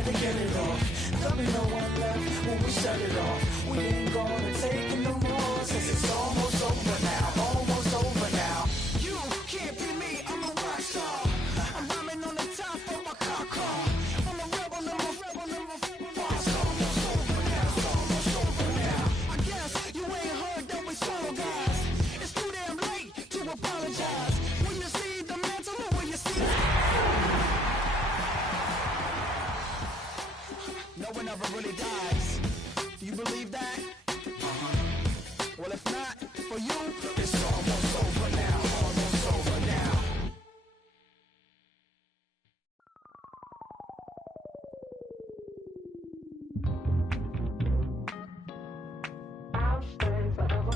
had to get it off. There'll be no one left when we set it off. We ain't gonna take it no more, 'cause it's almost over now, almost over now. You can't be me, I'm a rock star. I'm rhyming on the top of my car. I'm a rebel, number 4. It's almost over now, it's almost over now. I guess you ain't heard that we solo guys. It's too damn late to apologize. When you see the mantle, when you see no one ever really dies. Do you believe that? Well, if not, for you, it's almost over now, almost over now. I'll stay forever.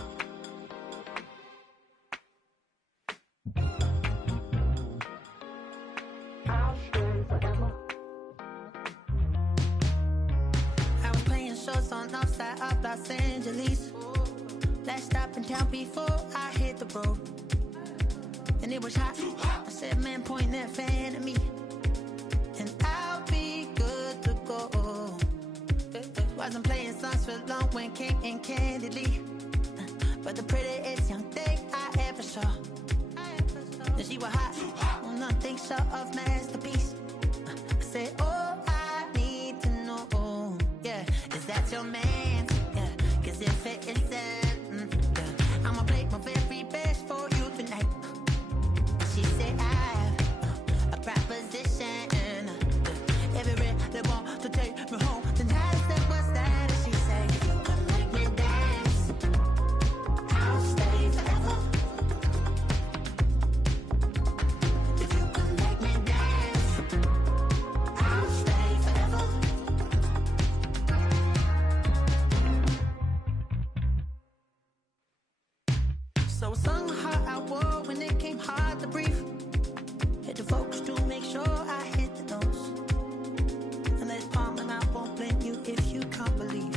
I'll stay forever. I was playing shows on outside of Los Angeles. Last stop in town before I hit the road. And it was hot. I said, man, point that fan at me. And I'll be good to go. Wasn't playing songs for long when came in candidly. But the prettiest young thing I ever saw. And she was hot. Well, nothing short of masterpiece. I said, oh, I need to know. Yeah, is that your man? Yeah, 'cause if it isn't, I'ma play my very best for you tonight. She said I have a proposition. If you really want to take me home, then I said, what's that? And she said, if you can make me dance, I'll stay forever. If you can make me dance, I'll stay forever. So I sung how I wore when it came hard to breathe. Hit the focus to make sure I hit the notes. And let's palm and I won't blame you if you can't believe.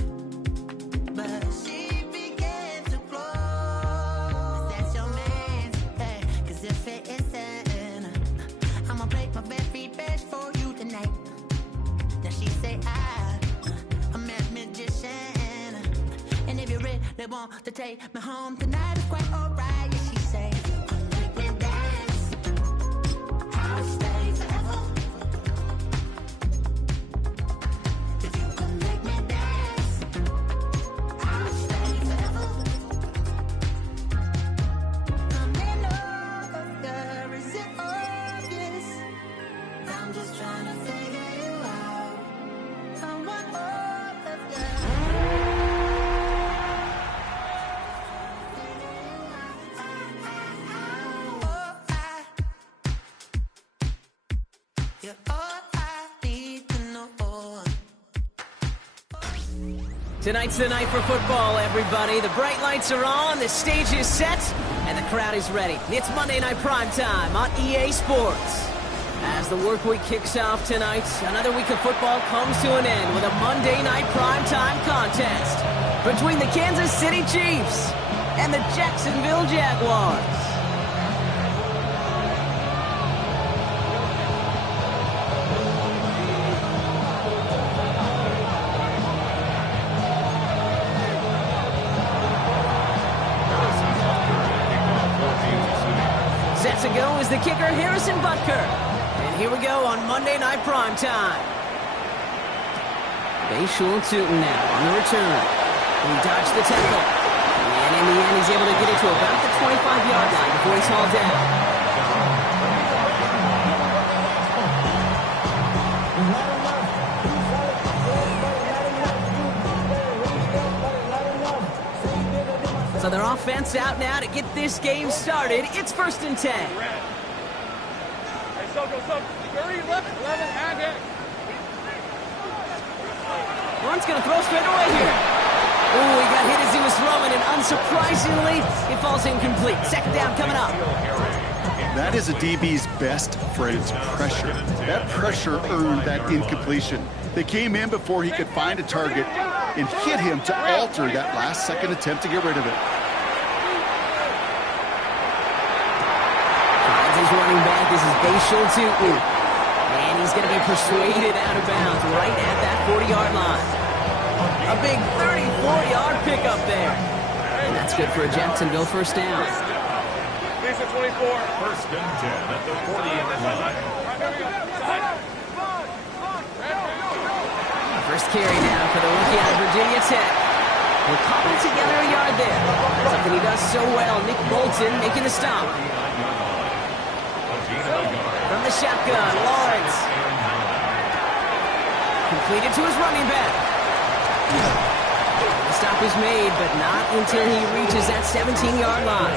But she began to flow. That's your man, hey, 'cause if it isn't, I'ma play my very best for you tonight. Now she say I'm a magician. And if you really want to take me home tonight, it's quite alright. Yeah, she say, if you can make me dance, I'll stay forever. If you can make me dance, I'll stay forever. I'm in love, girl, is it obvious? I'm just trying to figure you out. I want all of you. You're all I need to know. Tonight's the night for football, everybody. The bright lights are on, the stage is set, and the crowd is ready. It's Monday Night Primetime on EA Sports. As the work week kicks off tonight, another week of football comes to an end with a Monday Night Primetime contest between the Kansas City Chiefs and the Jacksonville Jaguars. Set to go is the kicker, Harrison Butker. And here we go on Monday Night Primetime. Bayshul Tootin now on the return. He dodged the tackle. And in the end, he's able to get it to about the 25-yard line before he's hauled down. So their offense out now to get this game started. It's 1st and 10. One's going to throw straight away here. Oh, he got hit as he was throwing, and unsurprisingly, it falls incomplete. 2nd down coming up. That is a DB's best friend, pressure. That pressure earned that incompletion. They came in before he could find a target and hit him to alter that last-second attempt to get rid of it. Finds his running back. This is Bayshul Tootin. And And he's going to be persuaded out of bounds right at that 40-yard line. A big 34-yard pickup there. And that's good for a Jacksonville first down. First and 10 at the 40-yard line. First carry now for the rookie out of Virginia Tech. We're cobbling together a yard there. Something he does so well. Nick Bolton making the stop. From the shotgun, Lawrence. Completed to his running back. The stop is made, but not until he reaches that 17-yard line.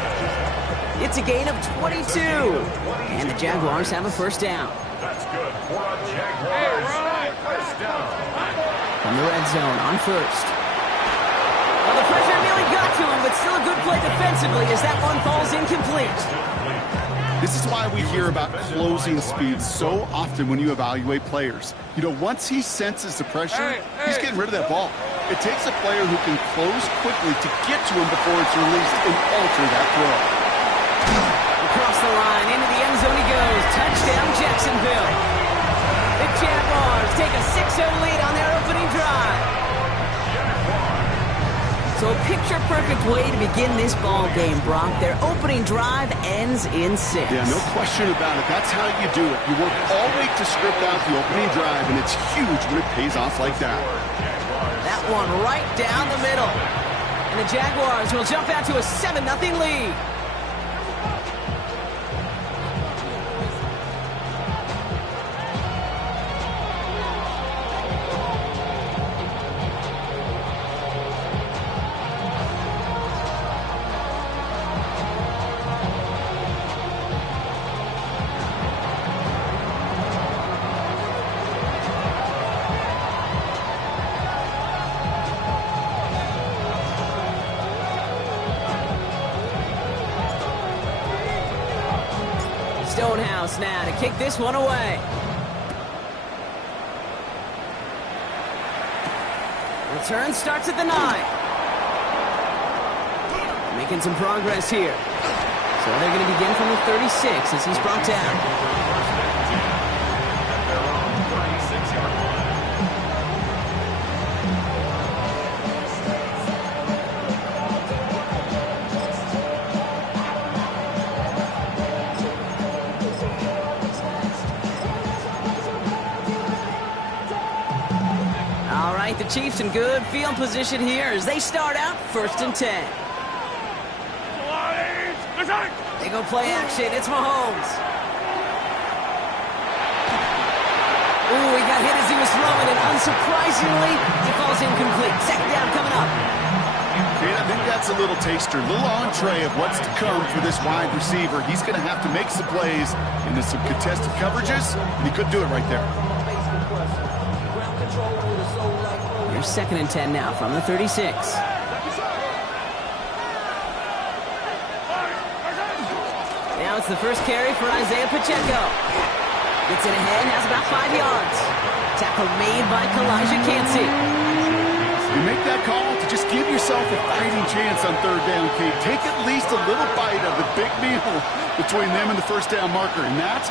It's a gain of 22. And the Jaguars have a first down. That's good for a Jaguars first down. From the red zone on first. Well, the pressure nearly got to him, but still a good play defensively as that one falls incomplete. This is why we hear about closing speed so often when you evaluate players. You know, once he senses the pressure, he's getting rid of that ball. It takes a player who can close quickly to get to him before it's released and alter that throw. Across the line, into the end zone he goes. Touchdown, Jacksonville. The Jaguars take a 6-0 lead on their opening drive. So a picture-perfect way to begin this ball game, Brock. Their opening drive ends in 6. Yeah, no question about it. That's how you do it. You work all week to script out the opening drive, and it's huge when it pays off like that. That one right down the middle. And the Jaguars will jump out to a 7-0 lead. Stonehouse now to kick this one away. Return starts at the 9. Making some progress here. So they're going to begin from the 36 as he's brought down. The Chiefs in good field position here as they start out first and 10. They go play action. It's Mahomes. Ooh, he got hit as he was throwing, and unsurprisingly, he falls incomplete. Second down coming up. And I think that's a little taster, a little entree of what's to come for this wide receiver. He's going to have to make some plays into some contested coverages, and he couldn't do it right there. Here's second and 10 now from the 36. Now it's the first carry for Isaiah Pacheco. Gets it ahead, has about 5 yards. Tackle made by Kalijah Kancey. You make that call to just give yourself a fighting chance on third down, Kate. Take at least a little bite of the big meal between them and the first down marker. And that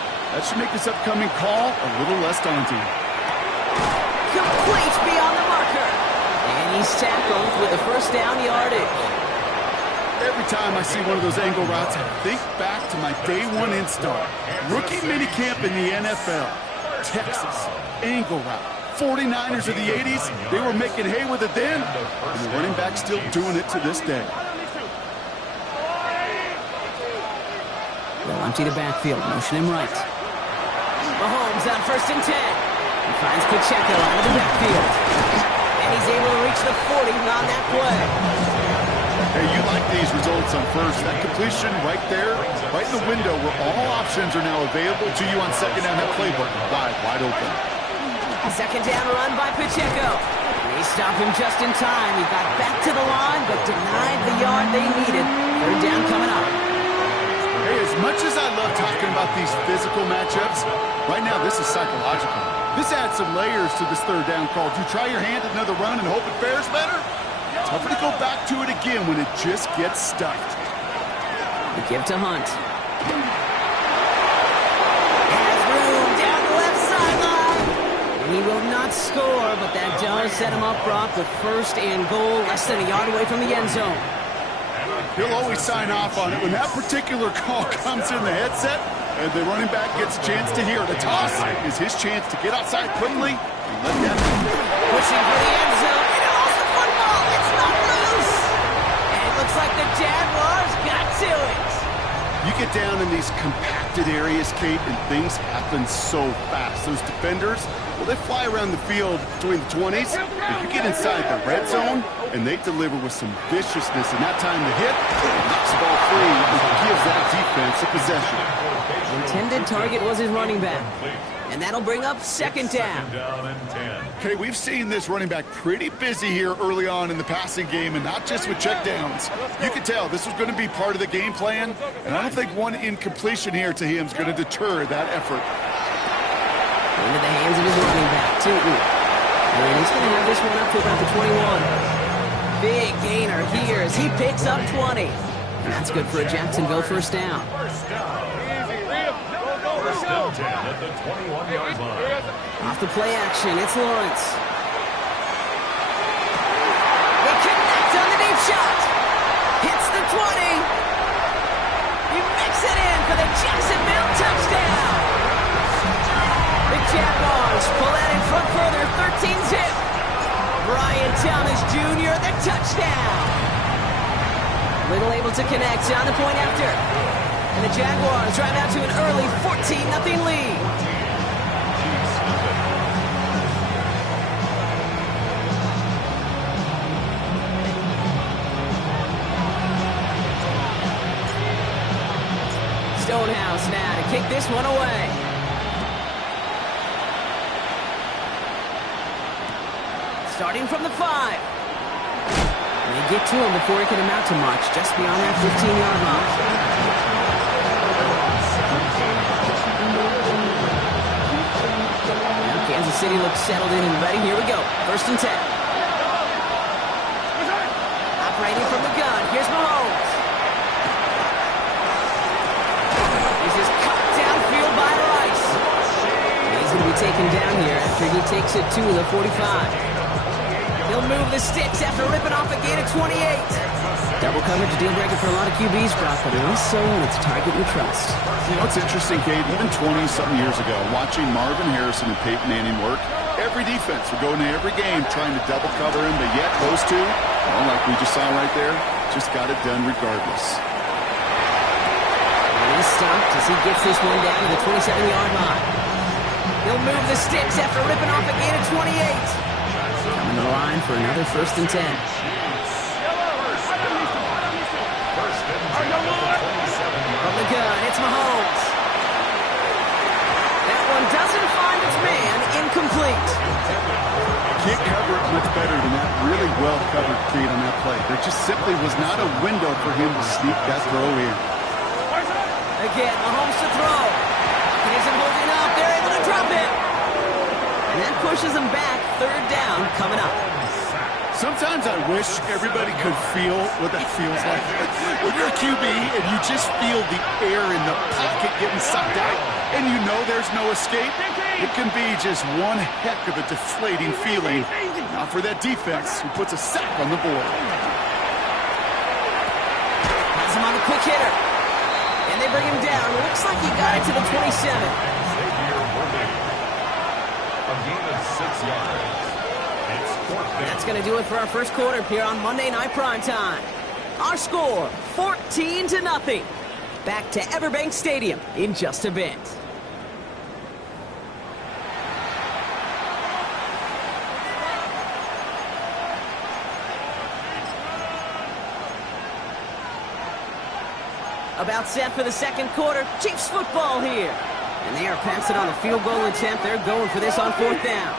should make this upcoming call a little less daunting. Complete beyond the marker. And he's tackled with a first down yardage. Every time I see one of those angle routes, I think back to my day one install. Rookie minicamp in the NFL. Texas, angle route. 49ers of the 80s, they were making hay with it then, and the running back's still doing it to this day. They'll empty the backfield, motion him right. Mahomes on first and 10. He finds Pacheco out of the backfield. And he's able to reach the 40 on that play. Hey, you like these results on first. That completion right there, right in the window where all options are now available to you on second down, that playbook wide open. Second down run by Pacheco. They stop him just in time. He got back to the line, but denied the yard they needed. Third down coming up. Hey, as much as I love talking about these physical matchups, right now this is psychological. This adds some layers to this third down call. Do you try your hand at another run and hope it fares better? Tougher to go back to it again when it just gets stuffed. The give to Hunt. Has room down the left sideline. He will not score, but that does set him up, Brock, with first and goal, less than a yard away from the end zone. He'll always sign off on it. When that particular call comes in the headset and the running back gets a chance to hear it, a toss is his chance to get outside quickly and let that pushing for the end zone. He lost the football. It's not loose. And it looks like the Jaguars got to it. You get down in these compacted areas, Kate, and things happen so fast. Those defenders, well, they fly around the field between the 20s. If you get inside the red zone, and they deliver with some viciousness, and that time to hit, knocks the ball free, and gives that defense a possession. The intended target was his running back. And that'll bring up second down. Okay, we've seen this running back pretty busy here early on in the passing game, and not just with checkdowns. You can tell this was going to be part of the game plan, and I don't think one incompletion here to him is going to deter that effort. Into the hands of his running back, Tootin. And he's going to have this one up to about the 21. Big gainer here as he picks up 20. And that's good for a Jacksonville first down. First and 10 at the 21-yard line. Off the play action, it's Lawrence. They connect on the deep shot. Hits the 20. He makes it in for the Jacksonville touchdown. The Jaguars pull out in front further, 13-zip. Brian Thomas Jr., the touchdown. Little able to connect on the point after. And the Jaguars drive out to an early 14-0 lead. Stonehouse now to kick this one away. Starting from the 5. And they get to him before he can amount to much, just beyond that 15-yard line. Kansas City looks settled in and ready. Here we go. First and 10. Operating from the gun. Here's Mahomes. This is cut downfield by Rice. He's going to be taken down here after he takes it to the 45. He'll move the sticks after ripping off a gain of 28. Double coverage deal breaker for a lot of QBs, Brock, but it is so when it's target we trust. You know, it's interesting, Kate, even 20-something years ago, watching Marvin Harrison and Peyton Manning work, every defense would go into every game trying to double cover him, but yet those two, well, like we just saw right there, just got it done regardless. And he's stopped as he gets this one down to the 27-yard line. He'll move the sticks after ripping off a gain of 28. Coming to the line for another first and 10. From the gun, it's Mahomes. That one doesn't find its man, incomplete. Can't cover it much better than that really well-covered feed on that play. There just simply was not a window for him to sneak that throw in. Again, Mahomes to throw. He isn't holding up. They're able to drop it. And that pushes him back. Third down coming up. Sometimes I wish everybody could feel what that feels like. When you're a QB and you just feel the air in the pocket getting sucked out and you know there's no escape, it can be just one heck of a deflating feeling. Not for that defense who puts a sack on the board. Has him on the quick hitter. And they bring him down. Looks like he got it to the 27. A gain of 6 yards. That's going to do it for our first quarter here on Monday Night Primetime. Our score, 14-0. Back to Everbank Stadium in just a bit. About set for the second quarter. Chiefs football here. And they are passing on the field goal attempt. They're going for this on fourth down.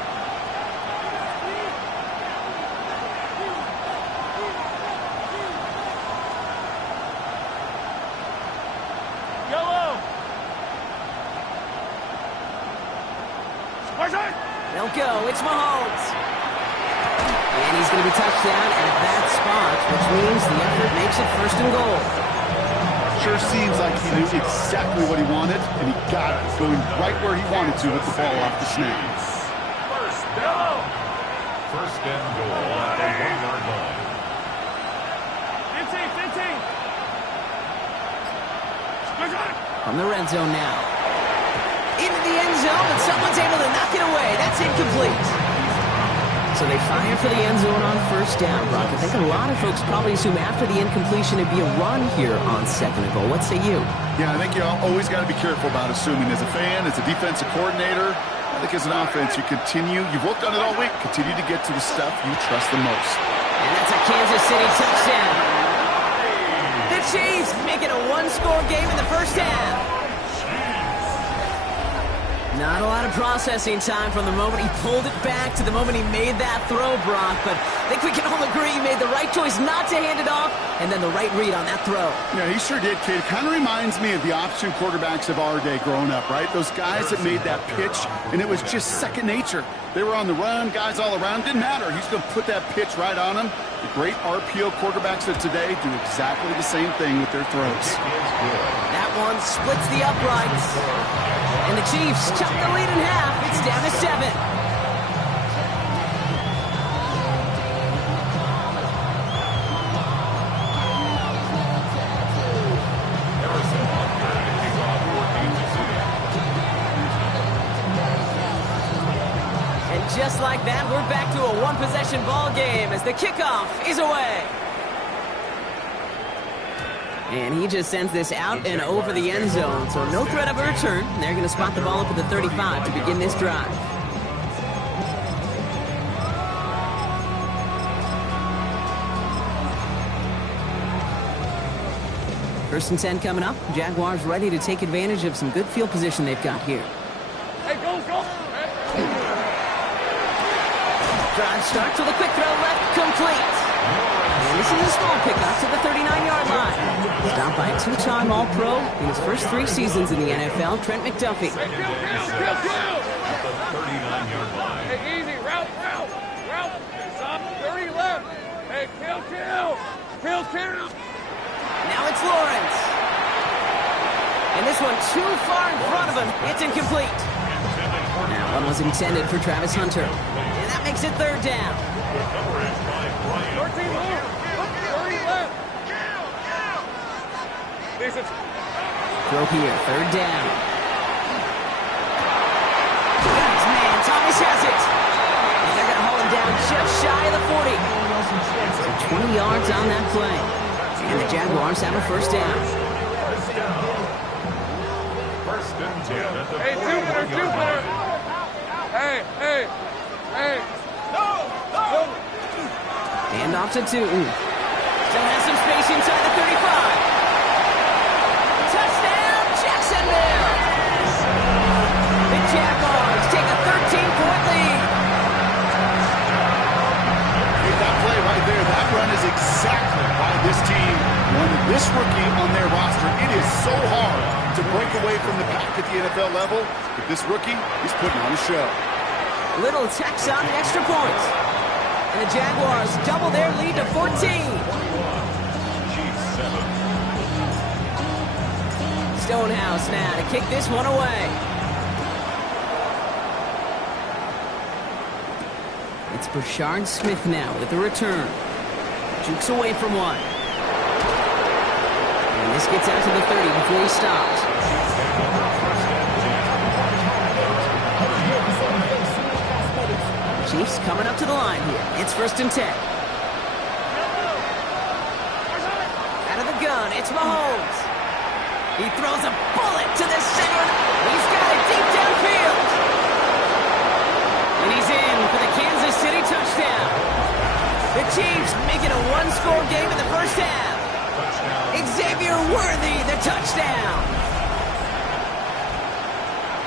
They'll go. It's Mahomes. And he's going to be touched down at that spot, which means the effort makes it first and goal. Sure seems like he knew exactly what he wanted, and he got it, going right where he wanted to with the ball off the snap. down. First and goal at the 1-yard line. 15. From the red zone now. Into the end zone, but someone's able to knock it away. That's incomplete. So they fire for the end zone on first down, Brock. I think a lot of folks probably assume after the incompletion it'd be a run here on second and goal. What say you? Yeah, I think you always got to be careful about assuming. As a fan, as a defensive coordinator, I think as an offense, you've worked on it all week, continue to get to the stuff you trust the most. And that's a Kansas City touchdown. The Chiefs make it a one-score game in the first half. Not a lot of processing time from the moment he pulled it back to the moment he made that throw, Brock. But I think we can all agree he made the right choice not to hand it off, and then the right read on that throw. Yeah, he sure did, kid. Kind of reminds me of the option quarterbacks of our day growing up, right? Those guys that made that pitch, and it was just second nature. They were on the run, guys all around. Didn't matter. He's going to put that pitch right on them. The great RPO quarterbacks of today do exactly the same thing with their throws. That one splits the uprights. And the Chiefs chop the lead in half. It's down to 7. And just like that, we're back to a one-possession ball game as the kickoff is away. And he just sends this out and over the end zone, so no threat of a return. They're going to spot the ball up at the 35 to begin this drive. First and 10 coming up. Jaguars ready to take advantage of some good field position they've got here. Hey, go! Drive starts with a quick throw left, complete. And this is a small pickup to the 39-yard line. Stopped by a two-time All-Pro in his first 3 seasons in the NFL, Trent McDuffie. Hey, kill! At the 39-yard line. Hey, easy, route. Stop, 30 left. Hey, kill. Now it's Lawrence. And this one too far in front of him. It's incomplete. Now one was intended for Travis Hunter. And that makes it third down. 13 more. 30 left. Throw here, third down. Nice man, Thomas has it. And they're going to hold him down just shy of the 40. So 20 yards on that play. And the Jaguars have a first down. First and 10 at the 41-yard line. Hey. No. Hand off to Tootin. Still has some space inside the 35. Touchdown, Jacksonville! The Jaguars take a 13-point lead. That play right there, that run is exactly why this team wanted this rookie on their roster. It is so hard to break away from the pack at the NFL level, but this rookie, he's putting on a show. Little tax on the extra points. And the Jaguars double their lead to 14. Stonehouse now to kick this one away. It's Brashard Smith now with the return. Jukes away from one. And this gets out to the 30 before he stops. Chiefs coming up to the line here. It's first and 10. Out of the gun, it's Mahomes. He throws a bullet to the center. He's got it deep downfield. And he's in for the Kansas City touchdown. The Chiefs make it a one-score game in the first half. Xavier Worthy, the touchdown.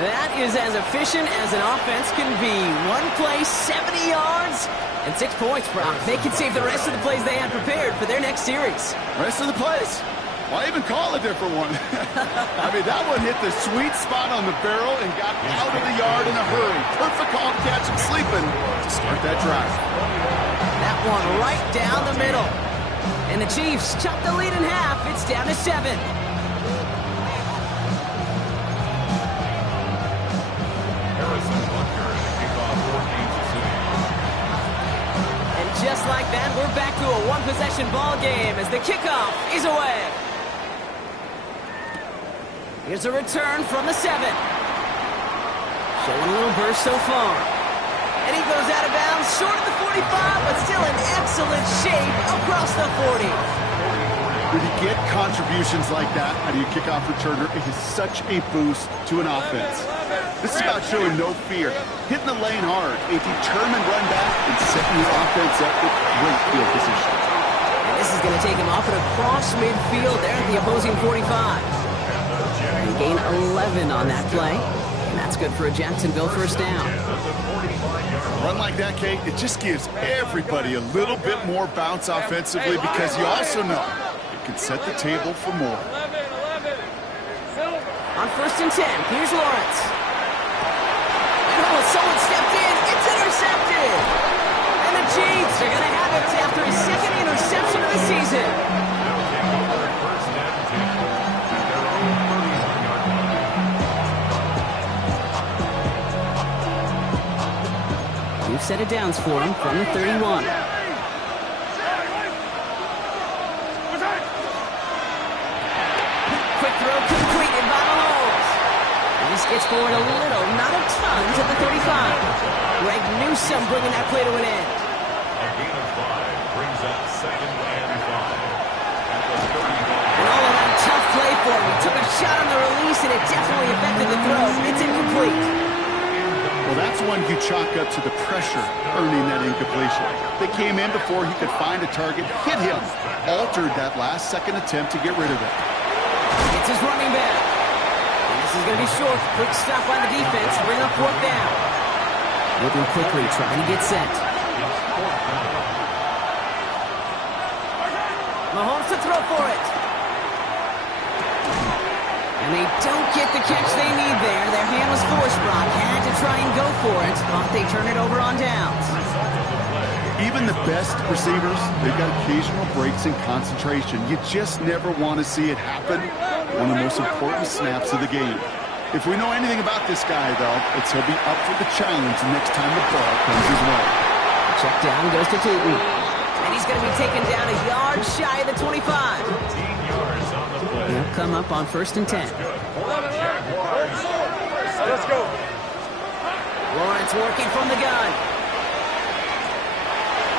That is as efficient as an offense can be. One play, 70 yards, and 6 points, Brock. They can save the rest of the plays they had prepared for their next series. Rest of the plays? Why even call a different one? I mean, that one hit the sweet spot on the barrel and got out of the yard in a hurry. Perfect call to catch him sleeping to start that drive. That one right down the middle. And the Chiefs chop the lead in half. It's down to 7. Harrison Butker to kick off for Kansas City. then we're back to a one-possession ball game as the kickoff is away. Here's a return from the 7. Showing a little burst so far. And he goes out of bounds, short of the 45, but still in excellent shape across the 40. When you get contributions like that out of your kickoff returner, it is such a boost to an offense. This is about showing no fear, hitting the lane hard, a determined run back, and setting your offense up with great field position. And this is going to take him off and across midfield there at the opposing 45. He gained 11 on that play, and that's good for a Jacksonville first down. A run like that, Kate, it just gives everybody a little bit more bounce offensively because you also know it can set the table for more. 11. Silver. On 1st and 10, here's Lawrence. And oh, someone stepped in. It's intercepted. And the Chiefs are going to have it after his second interception of the season. New set of downs for him from the 31. Quick throw completed by Mahomes. This gets forward a little, not a ton, to the 35. Greg Newsome bringing that play to an end. A gain of 5 brings up 2nd and 5. At the 31. And all around tough play for him. He took a shot on the release, and it definitely affected the throw. It's incomplete. Well, that's one you chalk up to the pressure earning that incompletion. They came in before he could find a target, hit him, altered that last-second attempt to get rid of it. It's his running back. And this is going to be short. Quick stop by the defense. Bring up 4th down. Moving quickly, trying to get set. Mahomes to throw for it. And they don't get the catch they need there. Their hand was forced, Brock. Had to try and go for it, but they turn it over on downs. Even the best receivers, they've got occasional breaks in concentration. You just never want to see it happen. One of the most important snaps of the game. If we know anything about this guy, though, it's he'll be up for the challenge next time the ball comes his way. Check down goes to Tootin. And he's going to be taken down a yard shy of the 25. 15 yards on the play. He'll come up on 1st and 10. Let's go. Lawrence working from the gun.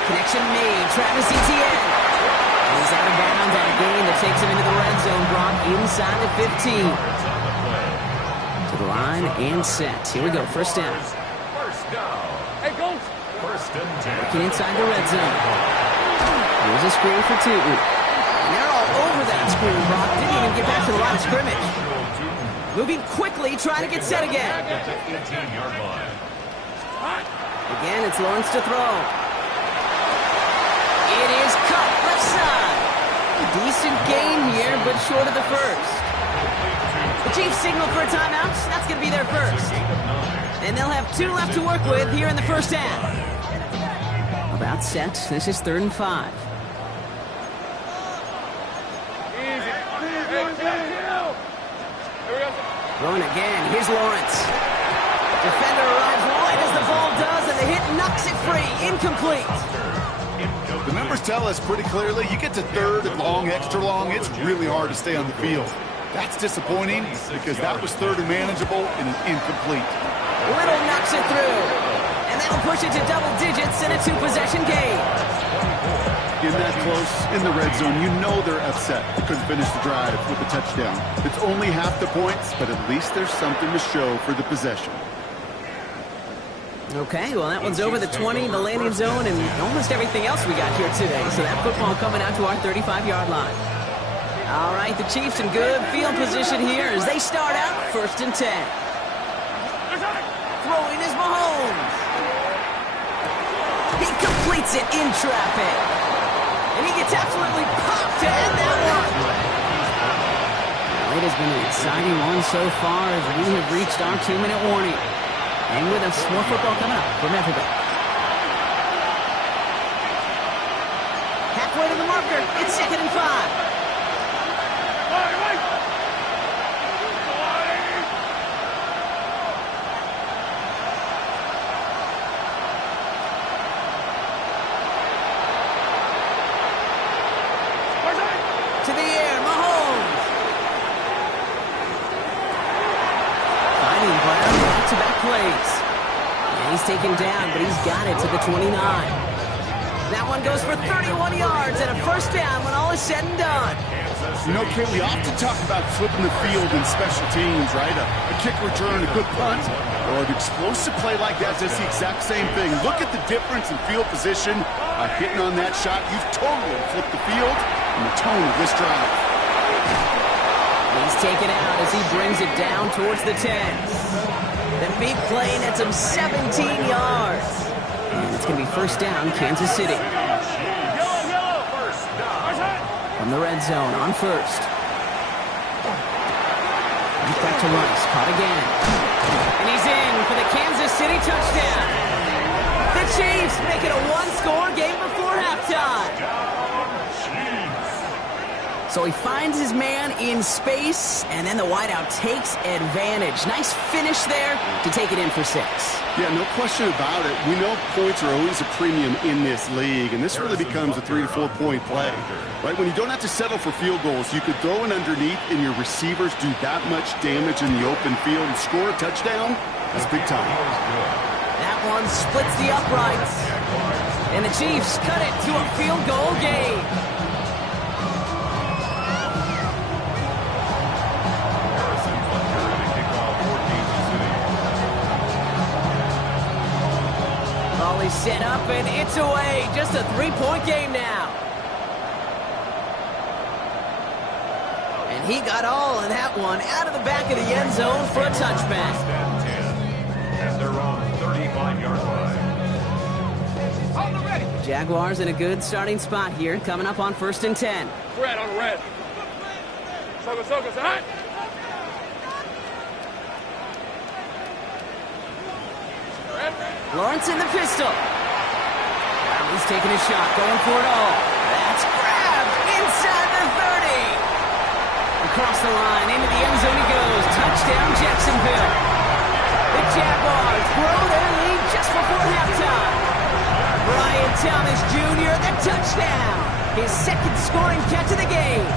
Connection made. Travis Etienne. He's out of bounds on a gain that takes him into the red zone. Brock inside the 15. To the line and set. Here we go. First down. First down. Hey, go. 1st and 10. Working inside the red zone. Here's a screen for Tootin. And they're all over that screen. Brock didn't even get back to the line of scrimmage. Moving quickly, trying to get set again. At the 18-yard line. Again, it's Lawrence to throw. It is cut left side. Decent gain here, but short of the first. The Chiefs signal for a timeout. That's going to be their first. And they'll have 2 left to work with here in the first half. About set. This is 3rd and 5. Throwing again. Here's Lawrence. Defender arrives right as the ball does, and the hit knocks it free. Incomplete. The numbers tell us pretty clearly, you get to 3rd and long, extra long, it's really hard to stay on the field. That's disappointing because that was 3rd and manageable and an incomplete. Little knocks it through. And that'll push it to double digits in a 2-possession game. In that close, in the red zone, you know they're upset. They couldn't finish the drive with a touchdown. It's only half the points, but at least there's something to show for the possession. Okay, well, that one's over the 20, the landing zone, and almost everything else we got here today. So that football coming out to our 35-yard line. All right, the Chiefs in good field position here as they start out 1st and 10. Throwing is Mahomes. He completes it in traffic. And he gets absolutely popped to end that one. Well, it has been an exciting one so far as we have reached our 2-minute warning. Hang with us. More football coming up from everybody. Halfway to the marker. It's 2nd and 5. He's taken down, but he's got it to the 29. That one goes for 31 yards and a first down when all is said and done. You know, Kate, we often talk about flipping the field in special teams, right? A kick return, a good punt, or an explosive play like that does the exact same thing. Look at the difference in field position. By hitting on that shot, you've totally flipped the field and the tone of this drive. He's taken out as he brings it down towards the 10. The big play nets him 17 yards. And it's going to be first down, Kansas City. From the red zone on first. Back to Rice, caught again. And he's in for the Kansas City touchdown. The Chiefs make it a one-score game before halftime. So he finds his man in space, and then the wideout takes advantage. Nice finish there to take it in for 6. Yeah, no question about it. We know points are always a premium in this league, and this really becomes a 3 to 4 point play. Right? When you don't have to settle for field goals, you could throw it underneath and your receivers do that much damage in the open field and score a touchdown. That's big time. That one splits the uprights, and the Chiefs cut it to a field goal game. Set up and it's away. Just a 3-point game now. And he got all of that one out of the back of the end zone for a touchback. At their own 35-yard line. Jaguars in a good starting spot here, coming up on 1st and 10. Red on red. Soka, hot. Lawrence in the pistol. Wow, he's taking a shot, going for it all. That's grabbed inside the 30. Across the line, into the end zone he goes. Touchdown, Jacksonville. The Jaguars grow their lead just before halftime. Brian Thomas Jr., the touchdown. His second scoring catch of the game.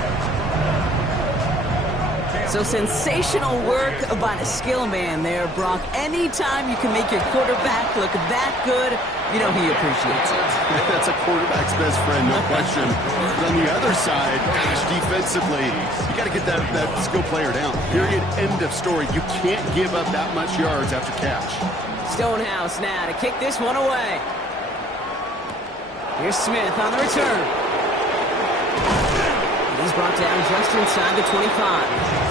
So sensational work by the skill man there, Brock. Anytime you can make your quarterback look that good, you know he appreciates it. That's a quarterback's best friend, no question. But on the other side, gosh, defensively, you got to get that skill player down. Period. End of story. You can't give up that much yards after catch. Stonehouse now to kick this one away. Here's Smith on the return. He's brought down just inside the 25.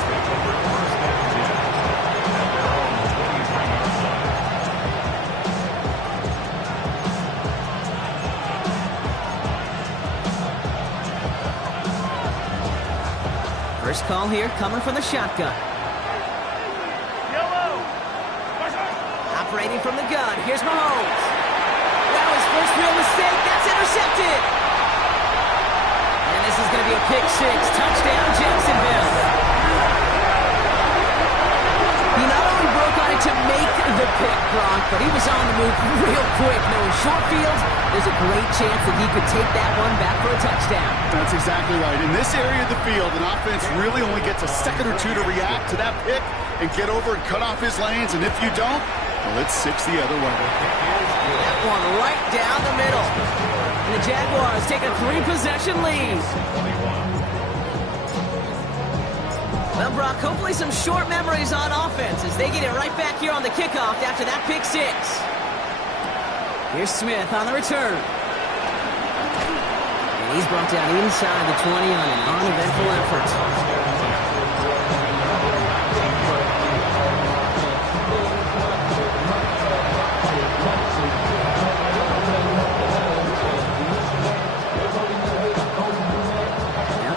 First call here coming from the shotgun. Operating from the gun. Here's Mahomes. That was first real mistake. That's intercepted. And this is going to be a pick 6. Touchdown, Jacksonville. He not only broke on it to make the pick, Gronk, but he was on the move real quick. Knowing short field, there's a great chance that he could take that one back for a touchdown. That's exactly right. In this area of the field, an offense really only gets a second or two to react to that pick and get over and cut off his lanes. And if you don't, well, it's 6 the other way. That one right down the middle. And the Jaguars take a 3-possession lead. Well, Brock, hopefully some short memories on offense as they get it right back here on the kickoff after that pick 6. Here's Smith on the return. And he's brought down inside the 20 on an uneventful effort.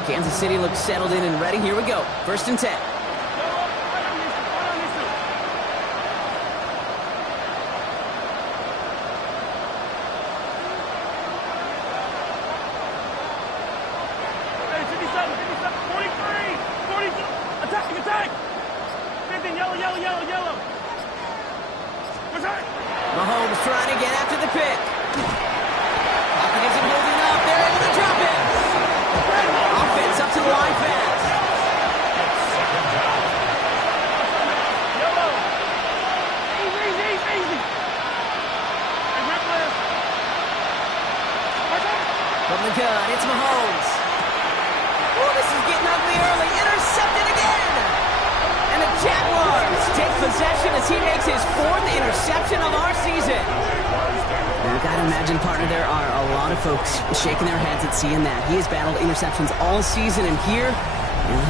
Kansas City looks settled in and ready. Here we go. 1st and 10. Mahomes trying to get after the pick. Pocket isn't holding up. They're able to drop it. Offense up to the line fast. he makes his 4th interception of our season. You gotta imagine, partner, there are a lot of folks shaking their heads at seeing that. He has battled interceptions all season, and here,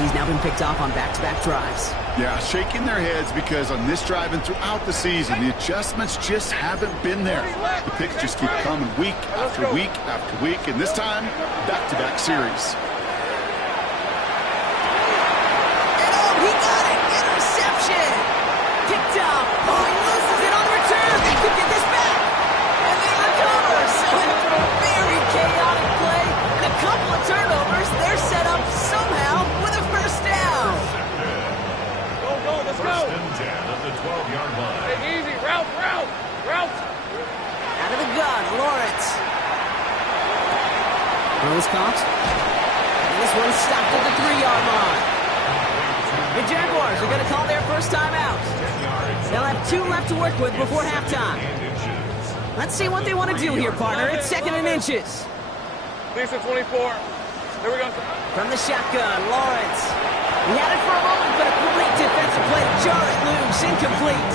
he's now been picked off on back-to-back drives. Yeah, shaking their heads because on this drive and throughout the season, the adjustments just haven't been there. The picks just keep coming week after week after week, and this time, back-to-back series. And he got it! Interception! Picked up! Oh, he loses it on the return! They could get this back! And they recover! So after a very chaotic play and a couple of turnovers, they're set up somehow with a first down. Let's go. First and 10 at the 12-yard line. Hey, easy. Route. Out of the gun, Lawrence. Throws caught. And this one's stopped at the 3-yard line. The Jaguars are going to call their first time out. They'll have 2 left to work with before halftime. Let's see what they want to do here, partner. It's 2nd and inches. Lisa 24. Here we go. From the shotgun, Lawrence. He had it for a moment, but a great defensive play to jar it loose. Incomplete.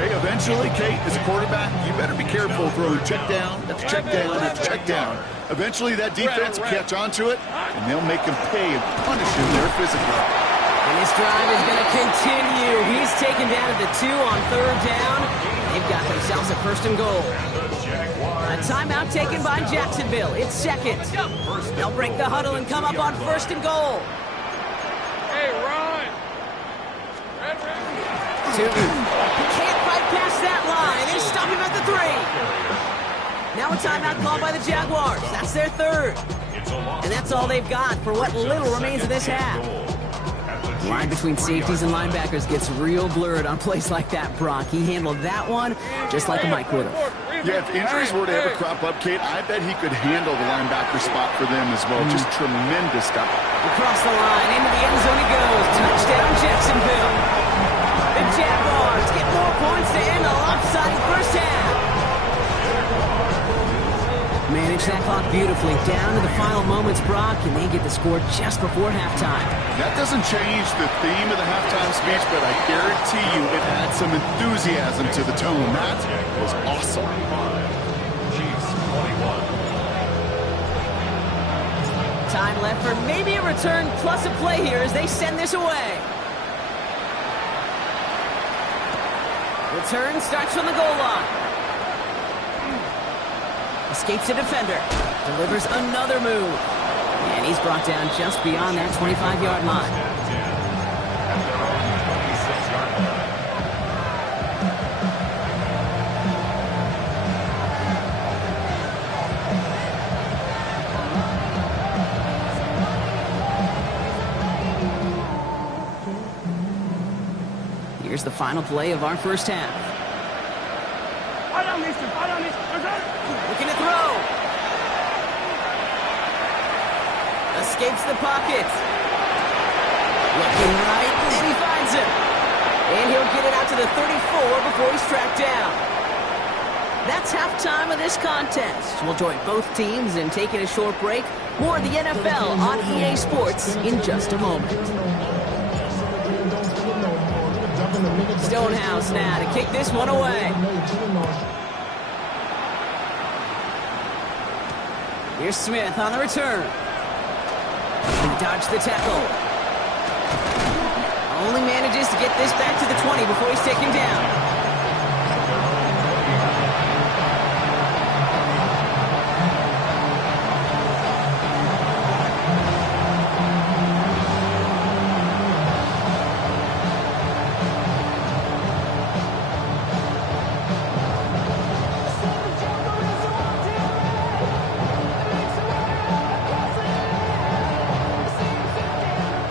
Hey, eventually, Kate, as a quarterback, you better be careful throwing check down after check down after check down. Eventually, that defense will catch on to it, and they'll make him pay and punish him there physically. And this drive is going to continue. He's taken down at the 2 on 3rd down. They've got themselves a 1st and goal. A timeout taken by Jacksonville. It's 2nd. They'll break the huddle and come up on 1st and goal. Hey, Ron. Red. He can't fight past that line. They stop him at the 3. Now a timeout called by the Jaguars. That's their 3rd. And that's all they've got for what little remains of this half. The line between safeties and linebackers gets real blurred on plays like that, Brock. He handled that one just like a Mike would have. Yeah, if injuries were to ever crop up, Kate, I bet he could handle the linebacker spot for them as well. Just tremendous stuff. Across the line, into the end zone he goes. Touchdown, Jacksonville. The Jaguars get more points to end a lopsided first half. Manage that clock beautifully down to the final moments, Brock, and they get the score just before halftime. That doesn't change the theme of the halftime speech, but I guarantee you it adds some enthusiasm to the tone. That was awesome. Time left for maybe a return plus a play here as they send this away. Return starts from the goal line. Escapes a defender. Delivers another move. And he's brought down just beyond that 25-yard line. Here's the final play of our first half. Looking to throw. Escapes the pocket. Looking right, and he finds him. And he'll get it out to the 34 before he's tracked down. That's halftime of this contest. We'll join both teams in taking a short break. More of the NFL on EA Sports in just a moment. Stonehouse now to kick this one away. Here's Smith on the return. He dodged the tackle. Only manages to get this back to the 20 before he's taken down.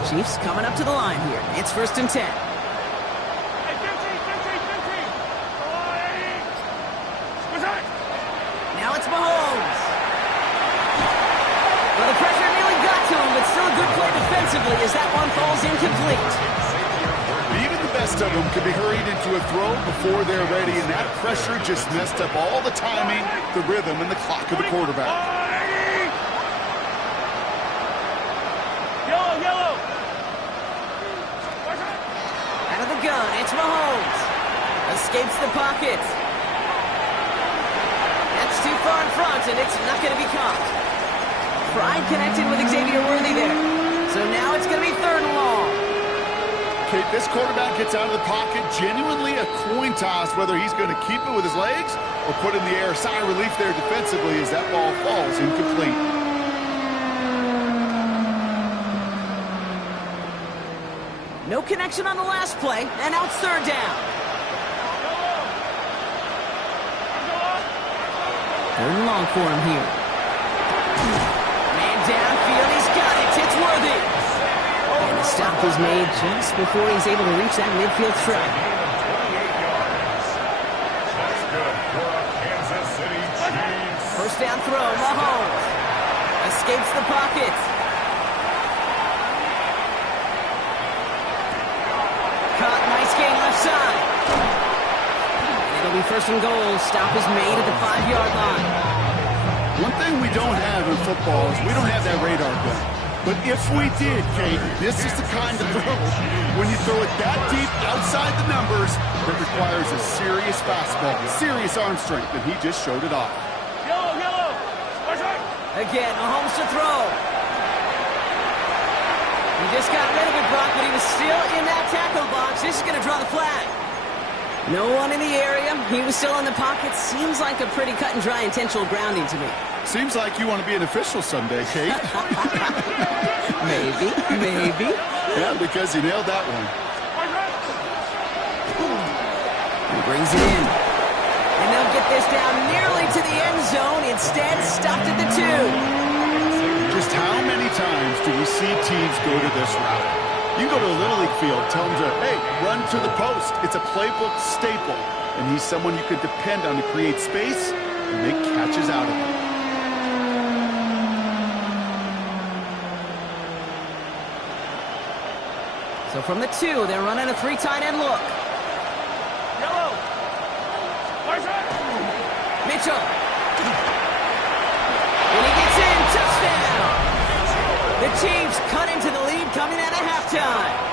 Chiefs coming up to the line here. It's 1st and 10. Now it's Mahomes. Well, the pressure nearly got to him, but still a good play defensively as that one falls incomplete. Even the best of them could be hurried into a throw before they're ready, and that pressure just messed up all the timing, the rhythm, and the clock of the quarterback. shotgun. It's Mahomes. Escapes the pocket. That's too far in front, and it's not going to be caught. Pride connected with Xavier Worthy there. So now it's going to be 3rd and long. Okay, this quarterback gets out of the pocket, genuinely a coin toss whether he's going to keep it with his legs or put it in the air. Sigh of relief there defensively as that ball falls incomplete. No connection on the last play, and now it's 3rd down. 3rd and long for him here. Man downfield, he's got it. It's Worthy. And the stop was made just before he's able to reach that midfield strike. That's good for a Kansas City Chiefs. 1st down throw, Mahomes. Escapes the pocket. Caught, nice gain left side. And it'll be 1st and goal. Stop is made at the 5-yard line. One thing we don't have in football is we don't have that radar gun. But if we did, Kate, this is the kind of throw, when you throw it that deep outside the numbers, that requires a serious fastball, serious arm strength, and he just showed it off. Yellow. Again, Mahomes to throw. He just got rid of it, Brock, but he was still in that tackle box. This is going to draw the flag. No one in the area. He was still in the pocket. Seems like a pretty cut and dry intentional grounding to me. Seems like you want to be an official someday, Kate. Maybe. Yeah, because you nailed that one. He brings it in. And they'll get this down nearly to the end zone. Instead, stopped at the 2. Just how many times do we see teams go to this route? You go to a Little League field, tell them to, hey, run to the post. It's a playbook staple. And he's someone you could depend on to create space and make catches out of it. So from the 2, they're running a 3 tight end look. Yellow. Mitchell. And he gets in. Touchdown. The Chiefs cut into the lead coming out of halftime.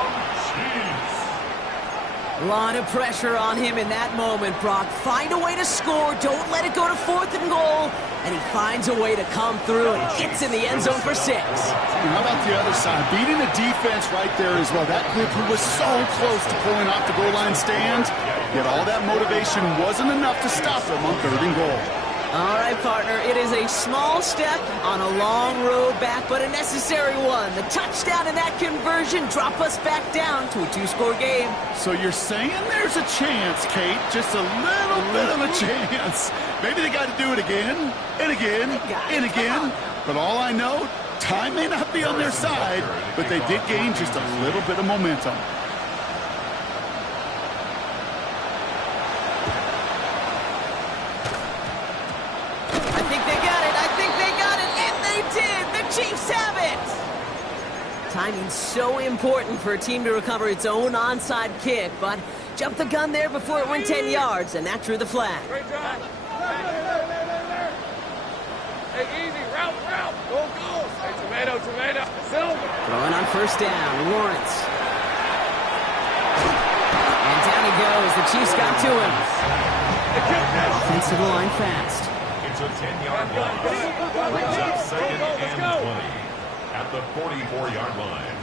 A lot of pressure on him in that moment, Brock. Find a way to score. Don't let it go to 4th and goal. And he finds a way to come through and gets in the end zone for 6. And how about the other side? Beating the defense right there as well. That group who was so close to pulling off the goal line stand, yet all that motivation wasn't enough to stop them on 3rd and goal. All right, partner, it is a small step on a long road back, but a necessary one. The touchdown and that conversion drop us back down to a 2-score game. So you're saying there's a chance, Kate, just a little bit of a chance. Maybe they got to do it again, and again, and again. But all I know, time may not be on their side, but they did gain just a little bit of momentum. Chiefs have it! Timing's so important for a team to recover its own onside kick, but jumped the gun there before it went 10 yards, and that drew the flag. Great job. Hey, easy. Route. Go. Hey, tomato. Silver. Throwing on 1st down, Lawrence. And down he goes. The Chiefs got to him. Offense to the line fast. It's a 10-yard loss. Brings up 2nd and 20 at the 44-yard line.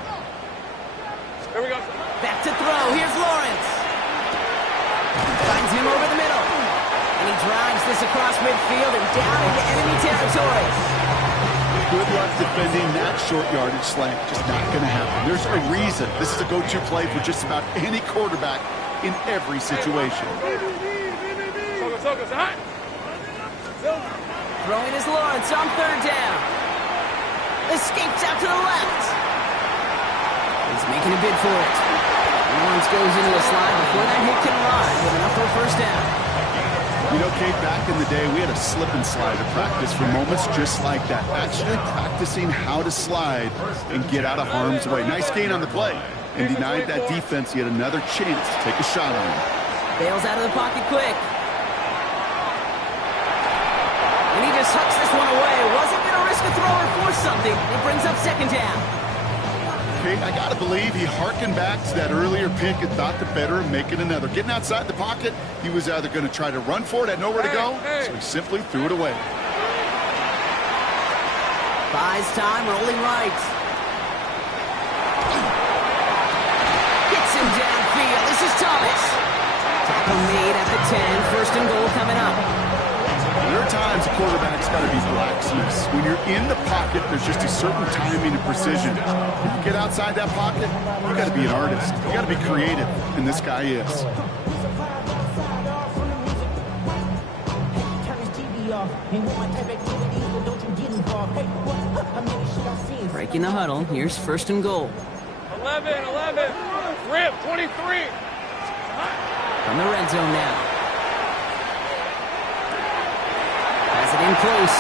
Here we go. Back to throw. Here's Lawrence. Finds him over the middle. And he drives this across midfield and down into enemy territory. Good luck defending that short yardage slant. Just not going to happen. There's a reason this is a go-to play for just about any quarterback in every situation. Soka, hot. Throwing is Lawrence on 3rd down. Escapes out to the left. He's making a bid for it. Lawrence goes into a slide before that hit can arrive with enough for a 1st down. You know, Kate, back in the day, we had a slip and slide to practice for moments just like that. Actually practicing how to slide and get out of harm's way. Nice gain on the play. And denied that defense yet another chance to take a shot on him. Bails out of the pocket quick. And he just hucks this one away. Wasn't going to risk a throw or force something. It brings up 2nd down. Kate, I got to believe he harkened back to that earlier pick and thought the better of making another. Getting outside the pocket, he was either going to try to run for it, had nowhere to go, so he simply threw it away. Buys time, rolling right. Gets him downfield. This is Thomas. Tackle made at the 10. First and goal coming up. There are times a quarterback's got to be blacksmiths. When you're in the pocket, there's just a certain timing and precision. When you get outside that pocket, you got to be an artist. You got to be creative, and this guy is. Breaking the huddle. Here's first and goal. 11. Rip, 23. From the red zone now. Has it in close.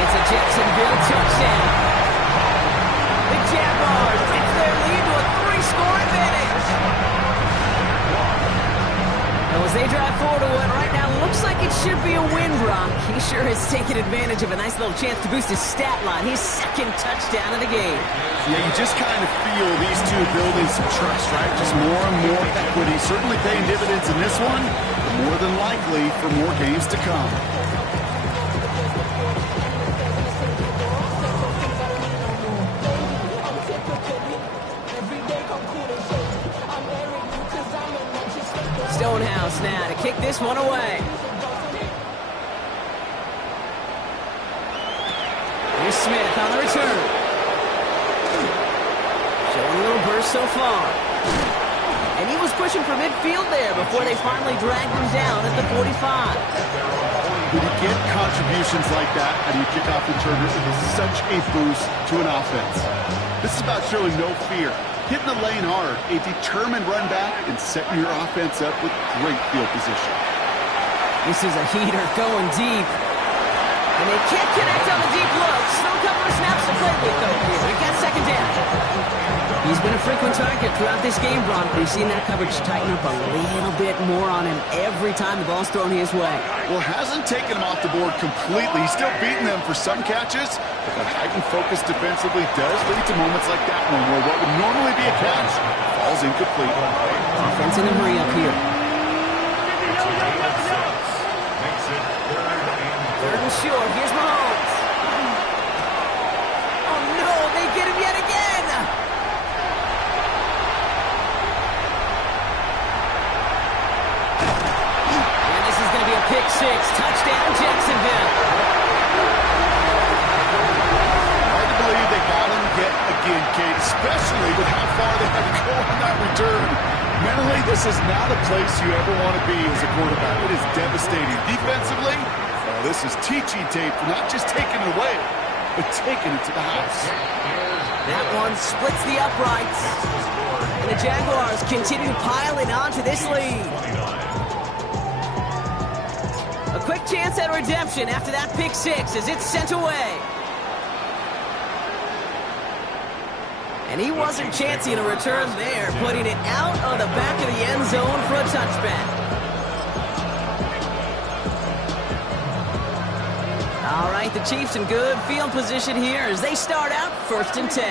It's a Jacksonville touchdown. The Jaguars get their lead to a 3-score advantage. Well, as they drive forward to what right now looks like it should be a win, Brock. He sure has taken advantage of a nice little chance to boost his stat line. His second touchdown of the game. Yeah, you just kind of feel these two building some trust, right? Just more and more equity. Certainly paying dividends in this one, but more than likely for more games to come. Stonehouse now to kick this one away. Here's Smith on the return. Showing a little burst so far. And he was pushing for midfield there before they finally dragged him down at the 45. When you get contributions like that out of your kickoff returner, it is such a boost to an offense. This is about showing no fear. Hitting the lane hard, a determined run back, and setting your offense up with great field position. This is a heater going deep. And they can't connect on the deep look. Still a couple of snaps to play with, though, here. We've got second down. He's been a frequent target throughout this game, Bron. We've seen that coverage tighten up a little bit more on him every time the ball's thrown his way. Well, hasn't taken him off the board completely. He's still beating them for some catches, but that heightened focus defensively does lead to moments like that one where what would normally be a catch falls incomplete. Offense in a hurry up here. Third and short. Here's Mahomes. Oh, no. They get him yet again. And this is going to be a pick six. Touchdown, Jacksonville. Hard to believe they got him yet again, Kate, especially with how far they had to go on that return. Mentally, this is not a place you ever want to be as a quarterback. It is devastating. Defensively, this is teaching tape for not just taking it away, but taking it to the house. That one splits the uprights. And the Jaguars continue piling onto this lead. A quick chance at redemption after that pick six as it's sent away. And he wasn't chancing a return there, putting it out of the back of the end zone for a touchback. All right, the Chiefs in good field position here as they start out 1st and 10.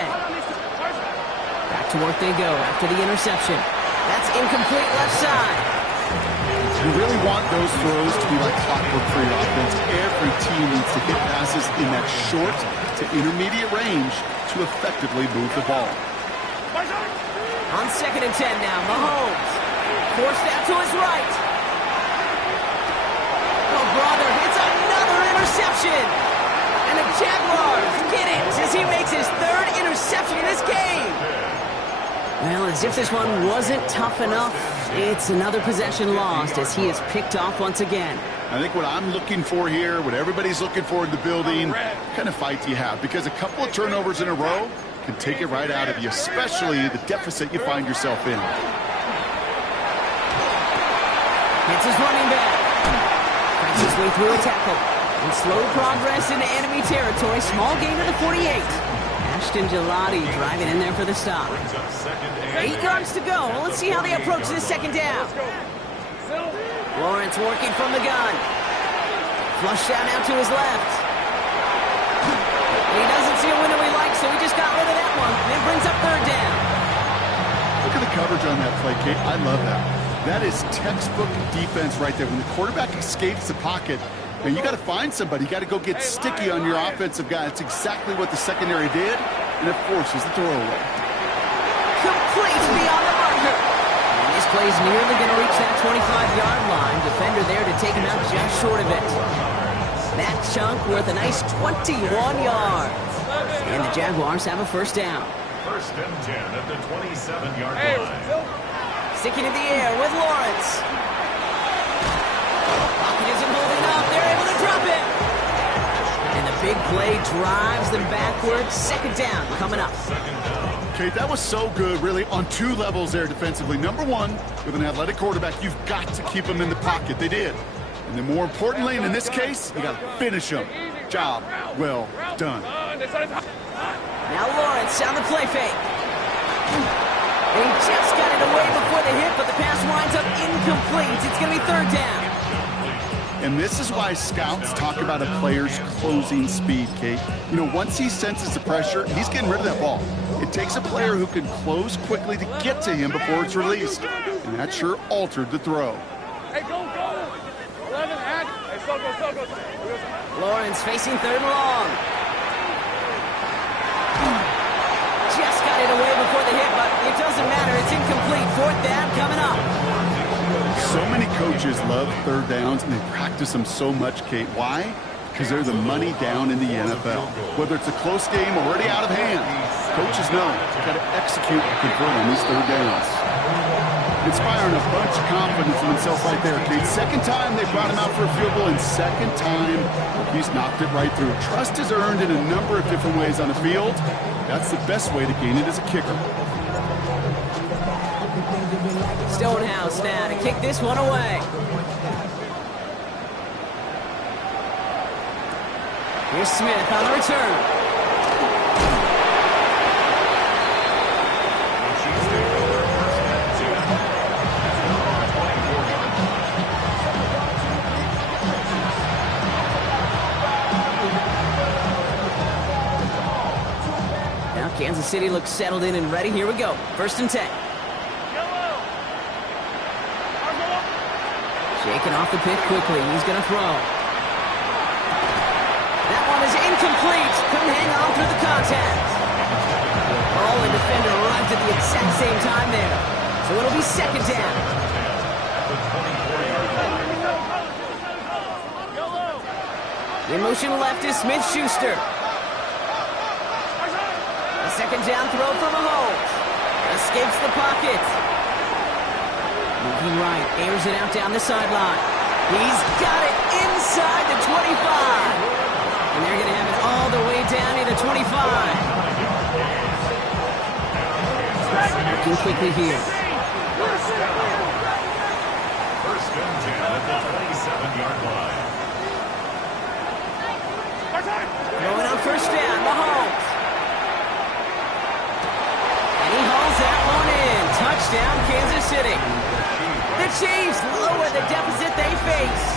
Back to work they go after the interception. That's incomplete left side. You really want those throws to be like clockwork for your offense. Every team needs to hit passes in that short to intermediate range to effectively move the ball. On 2nd and 10 now, Mahomes. Forced out to his right. Oh, brother, it's another interception. And the Jaguars get it as he makes his 3rd interception in this game. Well, as if this one wasn't tough enough, it's another possession lost as he is picked off once again. I think what I'm looking for here, what everybody's looking for in the building, what kind of fight do you have? Because a couple of turnovers in a row can take it right out of you, especially the deficit you find yourself in. It's his running back. Fights his way through a tackle. And slow progress into enemy territory. Small gain to the 48. Ashton Gelati driving in there for the stop. 8 yards to go. Well, let's see how they approach this second down. Lawrence working from the gun. Flush down out to his left. He doesn't see a window he likes so he just got rid of that one. And it brings up third down. Look at the coverage on that play, Kate. I love that. That is textbook defense right there. When the quarterback escapes the pocket, and you got to find somebody. You got to go get sticky on your offensive guy. That's exactly what the secondary did, and it forces the throwaway. Complete beyond the marker. And this play's nearly going to reach that 25-yard line. Defender there to take him out just short of it. That chunk worth a nice 21 yards. And the Jaguars have a first down. First and 10 at the 27-yard line. Sticking in the air with Lawrence. Pocket isn't holding up. They're able to drop it. And the big play drives them backwards. Second down coming up. Kate, that was so good, really, on two levels there defensively. Number one, with an athletic quarterback, you've got to keep him in the pocket. They did. And then more importantly, and in this case, you got to finish him. Job well done. Now Lawrence on the play fake. They just got it away before the hit, but the pass winds up incomplete. It's going to be third down. And this is why scouts talk about a player's closing speed, Kate. You know, once he senses the pressure, he's getting rid of that ball. It takes a player who can close quickly to get to him before it's released. And that sure altered the throw. Hey, go! 11, add. Hey, go. Lawrence facing third and long. Just got it away before the hit, but it doesn't matter. It's incomplete. Fourth down coming up. So many coaches love third downs, and they practice them so much, Kate. Why? Because they're the money down in the NFL. Whether it's a close game already out of hand, coaches know you've got to execute and convert on these third downs. Inspiring a bunch of confidence in himself right there, Kate. Second time they brought him out for a field goal, and second time he's knocked it right through. Trust is earned in a number of different ways on the field. That's the best way to gain it as a kicker. Stonehouse now to kick this one away. Here's Smith on the return. Now Kansas City looks settled in and ready. Here we go. First and 10. Shaking off the pick quickly. He's going to throw. That one is incomplete. Couldn't hang on through the contact. Ball and defender arrived at the exact same time there. So it'll be second down. In motion left is Smith-Schuster. A second down throw for Mahomes. Escapes the pocket. Moving right, airs it out down the sideline. He's got it inside the 25. And they're going to have it all the way down to the 25. Looking quickly here. First and 10 at the 27-yard line. Throwing on first down, Mahomes. And he hauls that one in. Touchdown, Kansas City. The Chiefs lower the deficit they face.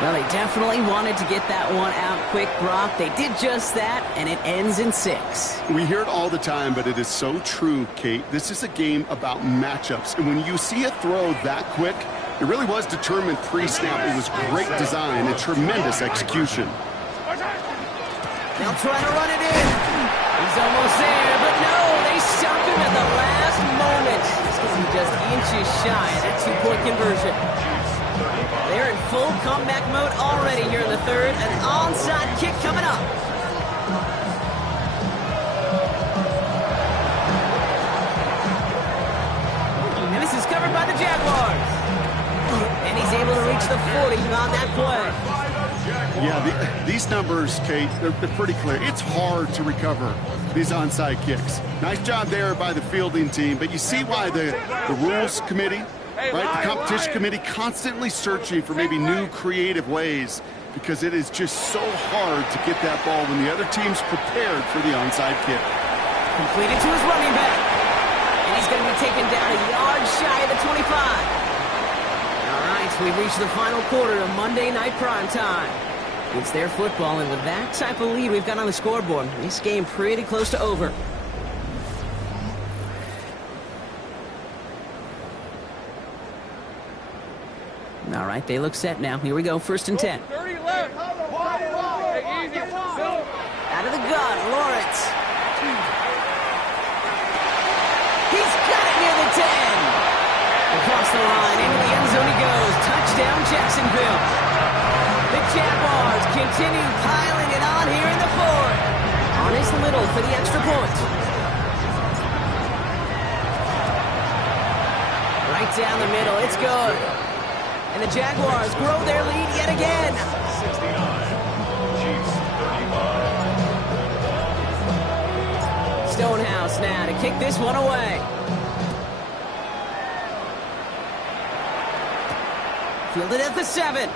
Well, they definitely wanted to get that one out quick, Brock. They did just that, and it ends in 6. We hear it all the time, but it is so true, Kate. This is a game about matchups. And when you see a throw that quick, it really was determined pre-snap. It was great design and tremendous execution. They'll try to run it in. He's almost there, but no, they stop him at the last moment. He's just inches shy of that 2-point conversion. They're in full comeback mode already here in the third. An onside kick coming up. And this is covered by the Jaguars. And he's able to reach the 40 on that play. Yeah, these numbers, Kate, they're pretty clear. It's hard to recover these onside kicks. Nice job there by the fielding team, but you see why the rules committee, right, the competition committee constantly searching for maybe new creative ways, because it is just so hard to get that ball when the other team's prepared for the onside kick. Completed to his running back. And he's going to be taken down a yard shy of the 25. All right, we've reached the final quarter of Monday Night Primetime. It's their football, and with that type of lead we've got on the scoreboard, this game pretty close to over. All right, they look set now. Here we go, 1st and 10. 30 left. Hey, easy. Out of the gun, Lawrence. He's got it near the 10. Across the line, into the end zone he goes. Touchdown, Jacksonville. The Jaguars continue piling it on here in the 4th. On is Little for the extra point. Right down the middle, it's good. And the Jaguars grow their lead yet again. 69. Chiefs 35. Stonehouse now to kick this one away. Fielded at the 7.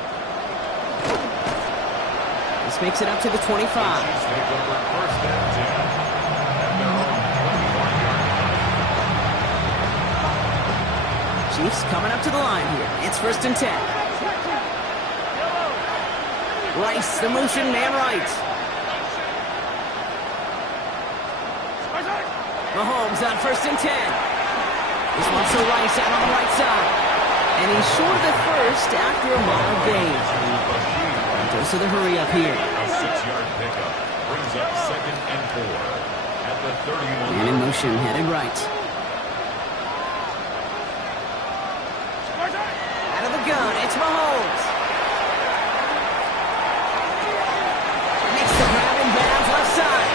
This makes it up to the 25. Chiefs take over 1st and 10 at their own 21-yard line. Chiefs coming up to the line here. It's 1st and 10. Rice, the motion man right. Mahomes on 1st and 10. This one's to Rice out on the right side. And he's short of the 1st after a mild gain. Goes to the hurry up here. A 6-yard pickup brings up 2nd and 4 at the 31. And in motion, headed right. Out of the gun, it's Mahomes. Makes the grab in bounds left side.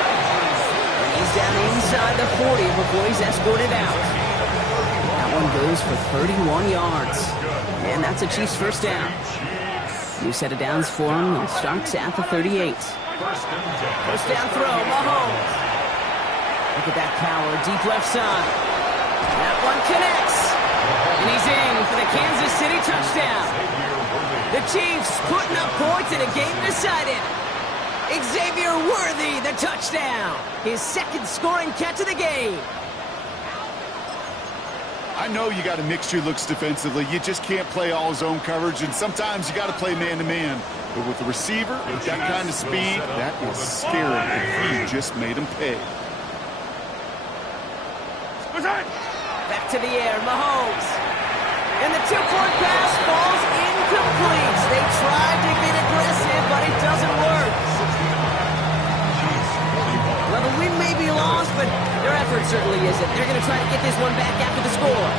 And he's down inside the 40 before he's escorted out. That one goes for 31 yards. And that's a Chiefs 1st down. New set of downs for him. It starts at the 38. 1st down throw, Mahomes. Look at that power, deep left side. That one connects. And he's in for the Kansas City touchdown. The Chiefs putting up points in a game decided. Xavier Worthy, the touchdown. His 2nd scoring catch of the game. I know you got to mix your looks defensively. You just can't play all zone coverage, and sometimes you got to play man-to-man. But with the receiver, with that kind of speed, that is scary, and he just made him pay. Back to the air, Mahomes. And the 2-point pass falls incomplete. They tried to get aggressive, but it doesn't work. Well, the win may be lost, but their effort certainly isn't. They're going to try to get this one back after the score.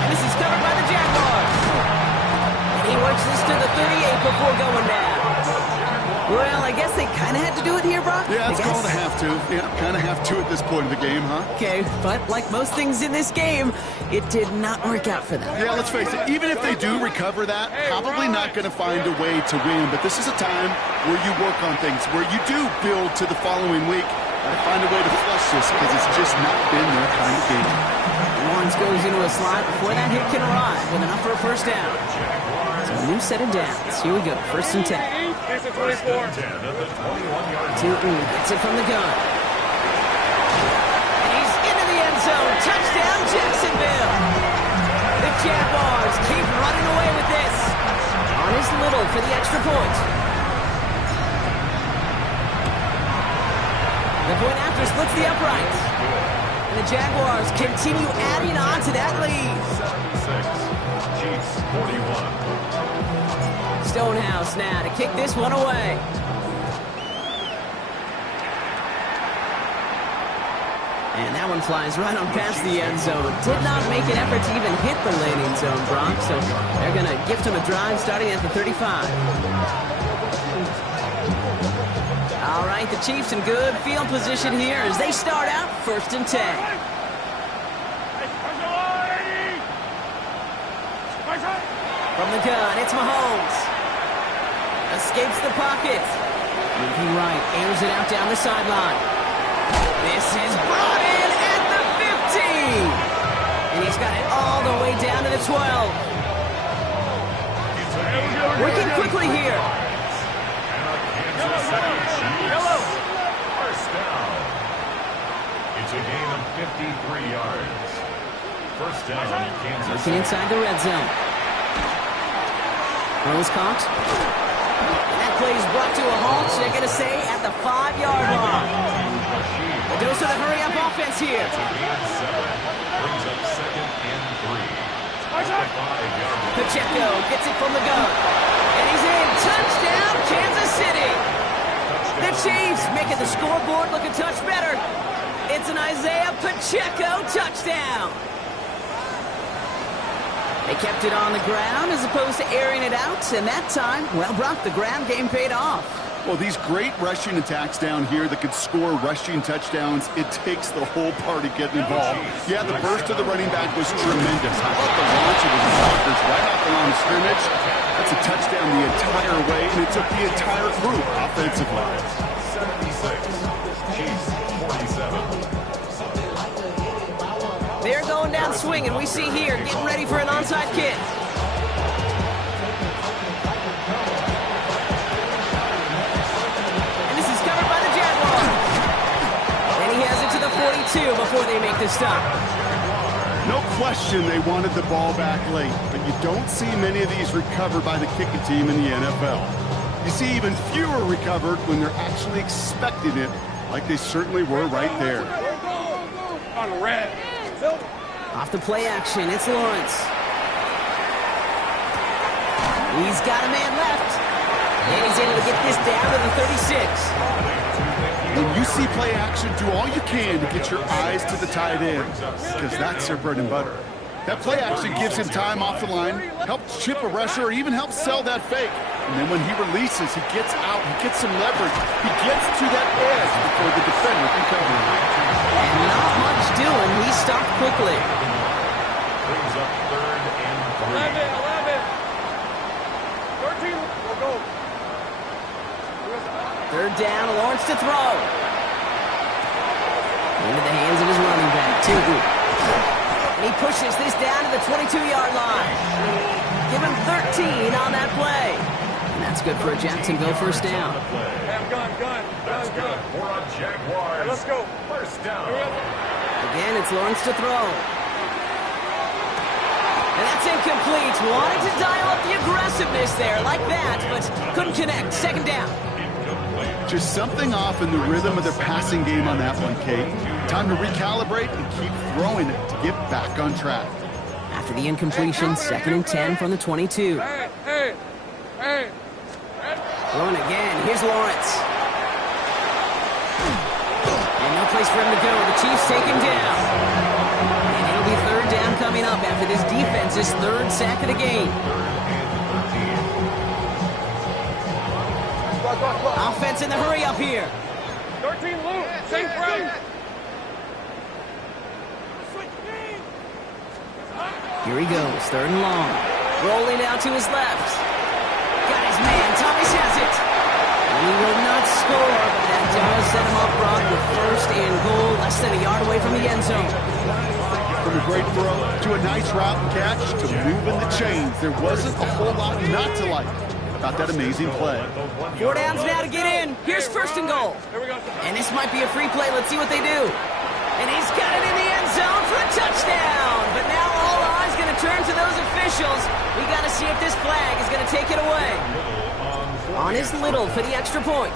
And this is covered by the Jaguars. And he works this to the 38 before going down. Well, I guess they kind of had to do it here, Brock. Yeah, it's called a have to. Yeah, kind of have to at this point of the game, huh? Okay, but like most things in this game, it did not work out for them. Yeah, let's face it. Even if they do recover that, probably not going to find a way to win. But this is a time where you work on things, where you do build to the following week. Got to find a way to flush this because it's just not been their kind of game. Lawrence goes into a slot before that hit can arrive with enough for a 1st down. So a new set of downs. Here we go, 1st and 10. It's a 24. Tootin gets it from the gun. And he's into the end zone. Touchdown, Jacksonville. The Jaguars keep running away with this. On is Little for the extra point. The point after splits the uprights. And the Jaguars continue adding on to that lead. 7-6. Chiefs 41. Stonehouse now to kick this one away. And that one flies right on past the end zone. Did not make an effort to even hit the landing zone, Brock. So they're going to gift him a drive starting at the 35. All right, the Chiefs in good field position here as they start out 1st and 10. From the gun, it's Mahomes. Escapes the pocket. Moving right, airs it out down the sideline. This is brought in at the 15. And he's got it all the way down to the 12. Working quickly here. First down. It's a gain of 53 yards. First down, Kansas Looking inside the red zone. Throws caught. And that play is brought to a halt, they're going to say, at the 5-yard line. The dose of the hurry-up offense here. Brings up second and 3. Pacheco gets it from the gun. And he's in. Touchdown, Kansas City. The Chiefs making the scoreboard look a touch better. It's an Isaiah Pacheco touchdown. They kept it on the ground as opposed to airing it out, and that time, well, Brock, the ground game paid off. Well, these great rushing attacks down here that could score rushing touchdowns, it takes the whole party getting involved. Yeah, the burst of the running back was tremendous. How about the launch of his blockers right off the line of scrimmage? That's a touchdown the entire way, and it took the entire group offensively. 76, Chiefs 47. They're going down swinging. We see here, getting ready for an onside kick. And this is covered by the Jaguars. And he has it to the 42 before they make the stop. No question they wanted the ball back late, but you don't see many of these recovered by the kicking team in the NFL. You see even fewer recovered when they're actually expecting it, like they certainly were right there. On red. Off the play action, it's Lawrence. He's got a man left. And he's able to get this down to the 36. When you see play action, do all you can to get your eyes to the tight end, because that's their bread and butter. That play action gives him time off the line, helps chip a rusher, or even helps sell that fake. And then when he releases, he gets out, he gets some leverage. He gets to that edge before the defender can cover him. And not much doing. He stopped quickly. Brings up third and 11. 13. We'll go. Third down, Lawrence to throw. Into the hands of his running back, Tugu. And he pushes this down to the 22-yard line. Give him 13 on that play. And that's good for a Jacksonville first down. Gun. That's good for a Jaguars. Let's go. First down. Again, it's Lawrence to throw. And that's incomplete. Wanted to dial up the aggressiveness there like that, but couldn't connect. Second down. Just something off in the rhythm of their passing game on that one, Kate. Time to recalibrate and keep throwing it to get back on track. After the incompletion, second and 10 from the 22. Hey. Throwing again. Here's Lawrence. And no place for him to go. The Chiefs take him down. And it'll be third down coming up after this defense's third sack of the game. Offense in the hurry up here. 13 loop. Safe route. Here he goes, third and long. Rolling out to his left. Got his man, Thomas has it. And he will not score, but that does set him up, Brock, with first and goal, less than a yard away from the end zone. From a great throw to a nice route and catch to moving the chains, there wasn't a whole lot not to like about that amazing play. 4 downs now to get in. Here's first and goal. Here we go. And this might be a free play. Let's see what they do. And he's got it in the end zone for a touchdown. But now all eyes going to turn to those officials. We got to see if this flag is going to take it away. On his Little for the extra point.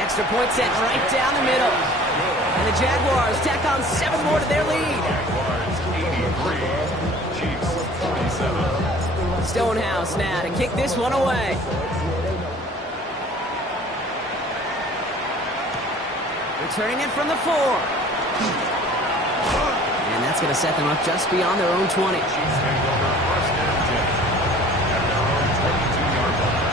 Extra point set right down the middle. And the Jaguars tack on 7 more to their lead. Jaguars 83, Chiefs 47. Stonehouse now to kick this one away. Returning it from the 4. And that's going to set them up just beyond their own 20. Chiefs take over first and 10 at their own 22-yard line.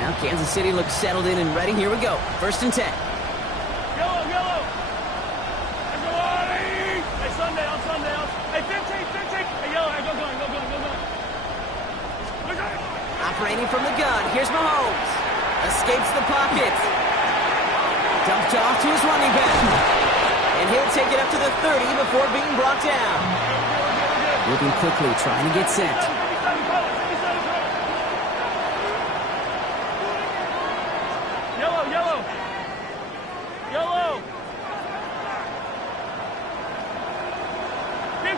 Now Kansas City looks settled in and ready. Here we go. First and 10. Yellow. Everybody. Hey, Sundown. Hey, 15. Hey, yellow. Hey, go gun. Operating from the gun. Here's Mahomes. Escapes the pocket. Dumped off to his running back. And he'll take it up to the 30 before being brought down. Moving quickly, trying to get set.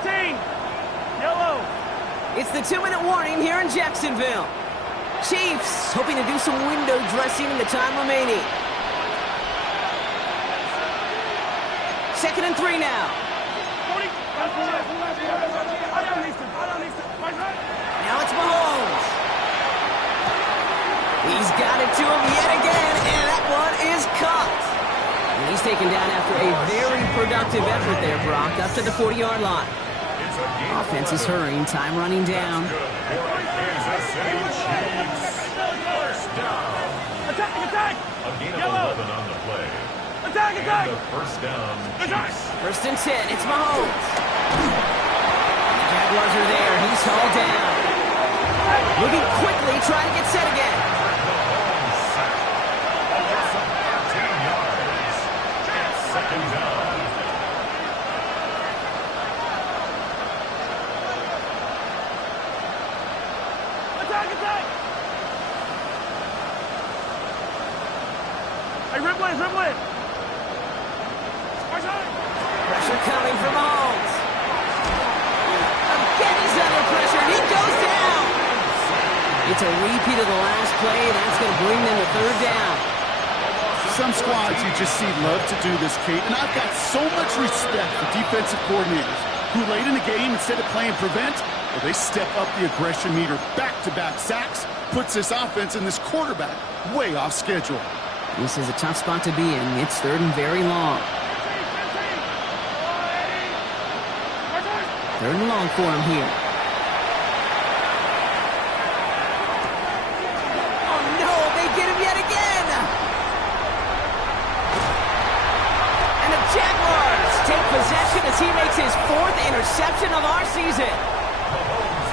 14. Yellow. It's the 2-minute warning here in Jacksonville. Chiefs hoping to do some window dressing in the time remaining. 2nd and 3 now. Now it's Mahomes. He's got it to him yet again, and that one is caught. And he's taken down after a very productive effort there, Brock, up to the 40-yard line. Offense is hurrying, time running down. Attack! A gain of 11 on the play. Attack! And the first down. Chiefs. 1st and 10, it's Mahomes. The Jaguars are there, he's hauled down. Moving quickly, trying to get set again. Second down. Attack! Hey, Ripley! Pressure coming from Mahomes. Again, he's under pressure, and he goes down. It's a repeat of the last play, and that's going to bring them to 3rd down. Some squads you just see love to do this, Kate, and I've got so much respect for defensive coordinators who late in the game, instead of playing prevent, well, they step up the aggression meter. Back-to-back sacks puts this offense and this quarterback way off schedule. This is a tough spot to be in. It's 3rd and very long. 3rd and long for him here. Oh, no, they get him yet again. And the Jaguars take possession as he makes his 4th interception of our season.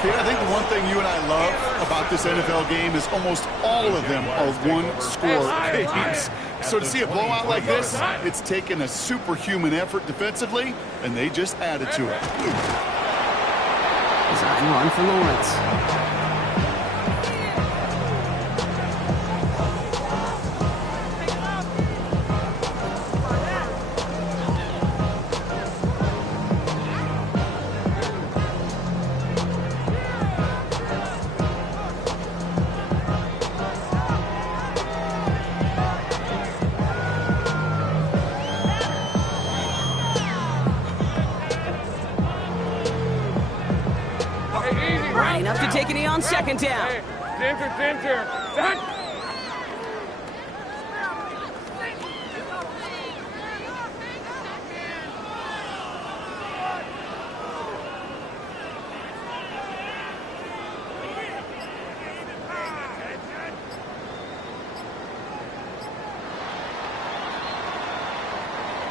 Yeah, I think the one thing you and I love about this NFL game is almost all of them are one-score games. So to see a blowout like this, it's taken a superhuman effort defensively, and they just added to it. Design run for Lawrence. Lining up to take it on 2nd down. Hey, center.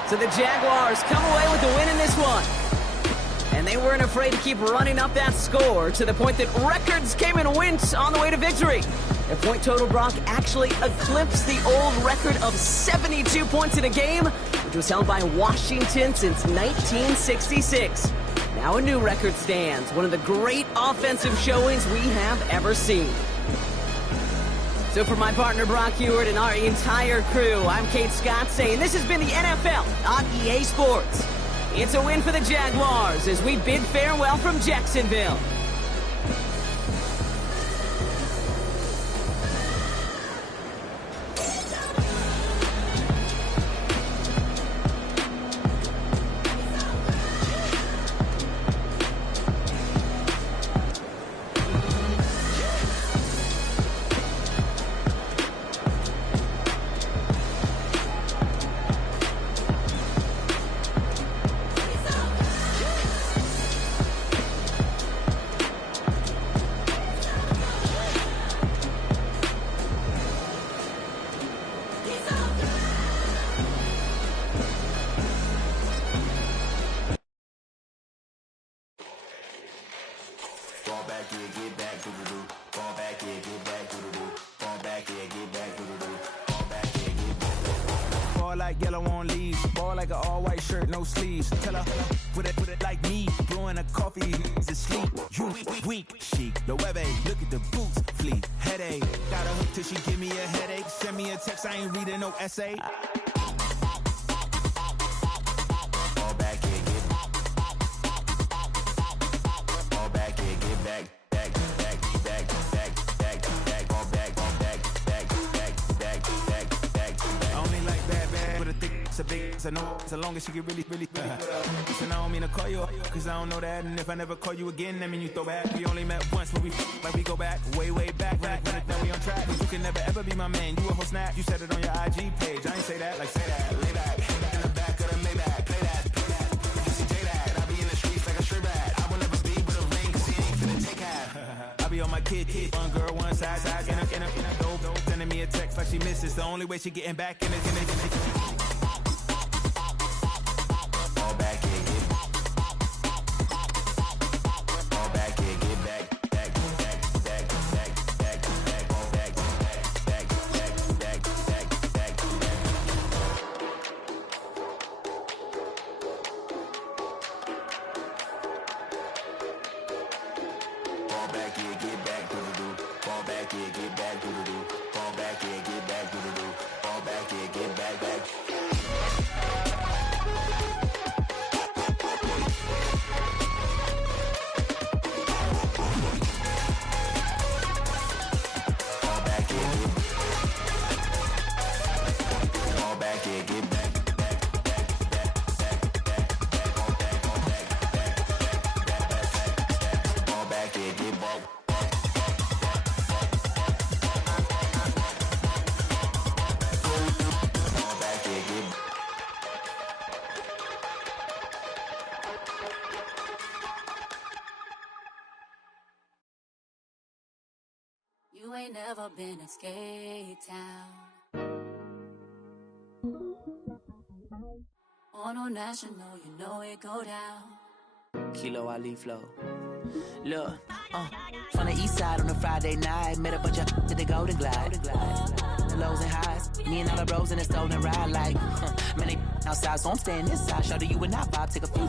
So the Jaguars come away with the win in this one. And they weren't afraid to keep running up that score to the point that records came and went on the way to victory. Their point total, Brock, actually eclipsed the old record of 72 points in a game, which was held by Washington since 1966. Now a new record stands, one of the great offensive showings we have ever seen. So for my partner Brock Huard and our entire crew, I'm Kate Scott saying this has been the NFL on EA Sports. It's a win for the Jaguars as we bid farewell from Jacksonville. Like yellow on leaves, ball like an all-white shirt, no sleeves. Tell her, put it like me, blowing a coffee, to sleep. You weak, chic, the web look at the boots, fleet, headache. Got a hook till she give me a headache. Send me a text, I ain't reading no essay. Fall back here, I know as long as she can really Listen, I don't mean to call you up, cause I don't know that. And if I never call you again, that mean you throw back. We only met once, but we like we go back, way back. Run it, now we on track. You can never ever be my man, you a whole snap. You said it on your IG page, I ain't say that, like say that. Lay back, in the back of the Maybach. Play that. You see J that, I be in the streets like a stray rat. I will never be with a ring, cause he ain't finna take half. I be on my kid, one girl, one side, in a dope. Sending me a text like she misses. The only way she getting back in it. Fall back in, get fall back in, get back. You ain't never been in Skate Town. On a national, you know it go down. Kilo Ali Flow. Look, from the east side on a Friday night, met a bunch of at the Golden Glide. The lows and highs, me and all the bros in the stolen ride like, man, they outside, so I'm staying inside. Show you and I vibe, take a few,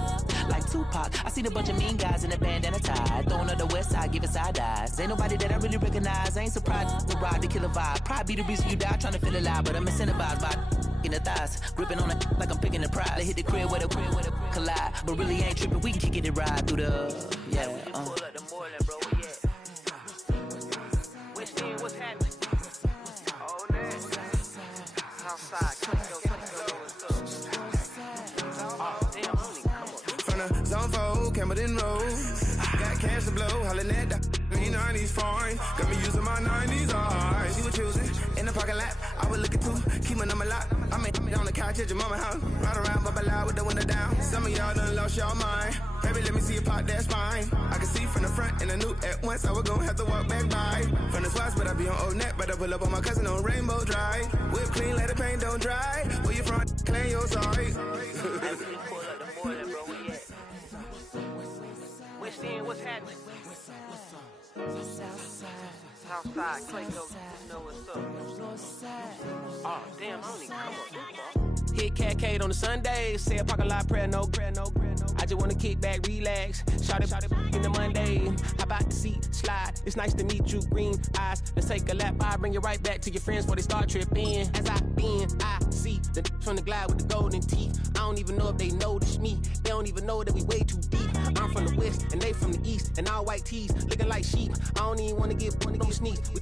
like Tupac. I seen a bunch of mean guys in a bandana tie, throwing up the west side, giving side eyes. Ain't nobody that I really recognize, I ain't surprised to ride the killer vibe. Probably be the reason you die, trying to feel alive, but I'm incentivized by in the thighs, gripping on it like I'm picking the prize. They hit the crib where the collide, but really ain't tripping. We can kick it ride through the Pull up the Moreland, bro. Where you at? West End, what's happening? Oh, man. Southside, Clinko, what's up? Oh, damn, homie, come on. From the Zone 4, Campbellton Road. Got cash to blow, hollin' at the 90s foreign. Got me using my 90s eyes. You were choosing in the parking lot. I was looking too, keep my number locked. I made on the couch at your mama house. Ride around, bubble loud with the window down. Some of y'all done lost y'all mind. Baby, let me see you pop, that's fine. I can see from the front and I knew at once I was gonna have to walk back by. From the spots, but I be on Old Neck. Better pull up on my cousin on Rainbow Drive. Whip clean, let the paint don't dry. Where you from? Claim your sorry. Pull up the Moreland, bro. Where you at? West End, what's happening? Southside, Clinko, you know what's up. Oh, damn, homie, come on. Hit Catcade on the Sundays, say a parking lot prayer, no. I just wanna kick back, relax, shout it in the Monday. How about the seat, slide, it's nice to meet you, green eyes. Let's take a lap, I bring you right back to your friends before they start tripping. As I see the from the glide with the golden teeth. I don't even know if they notice me, they don't even know that we way too deep. I'm from the west, and they from the east, and all white tees, looking like sheep. I don't even wanna get one of those sneaks.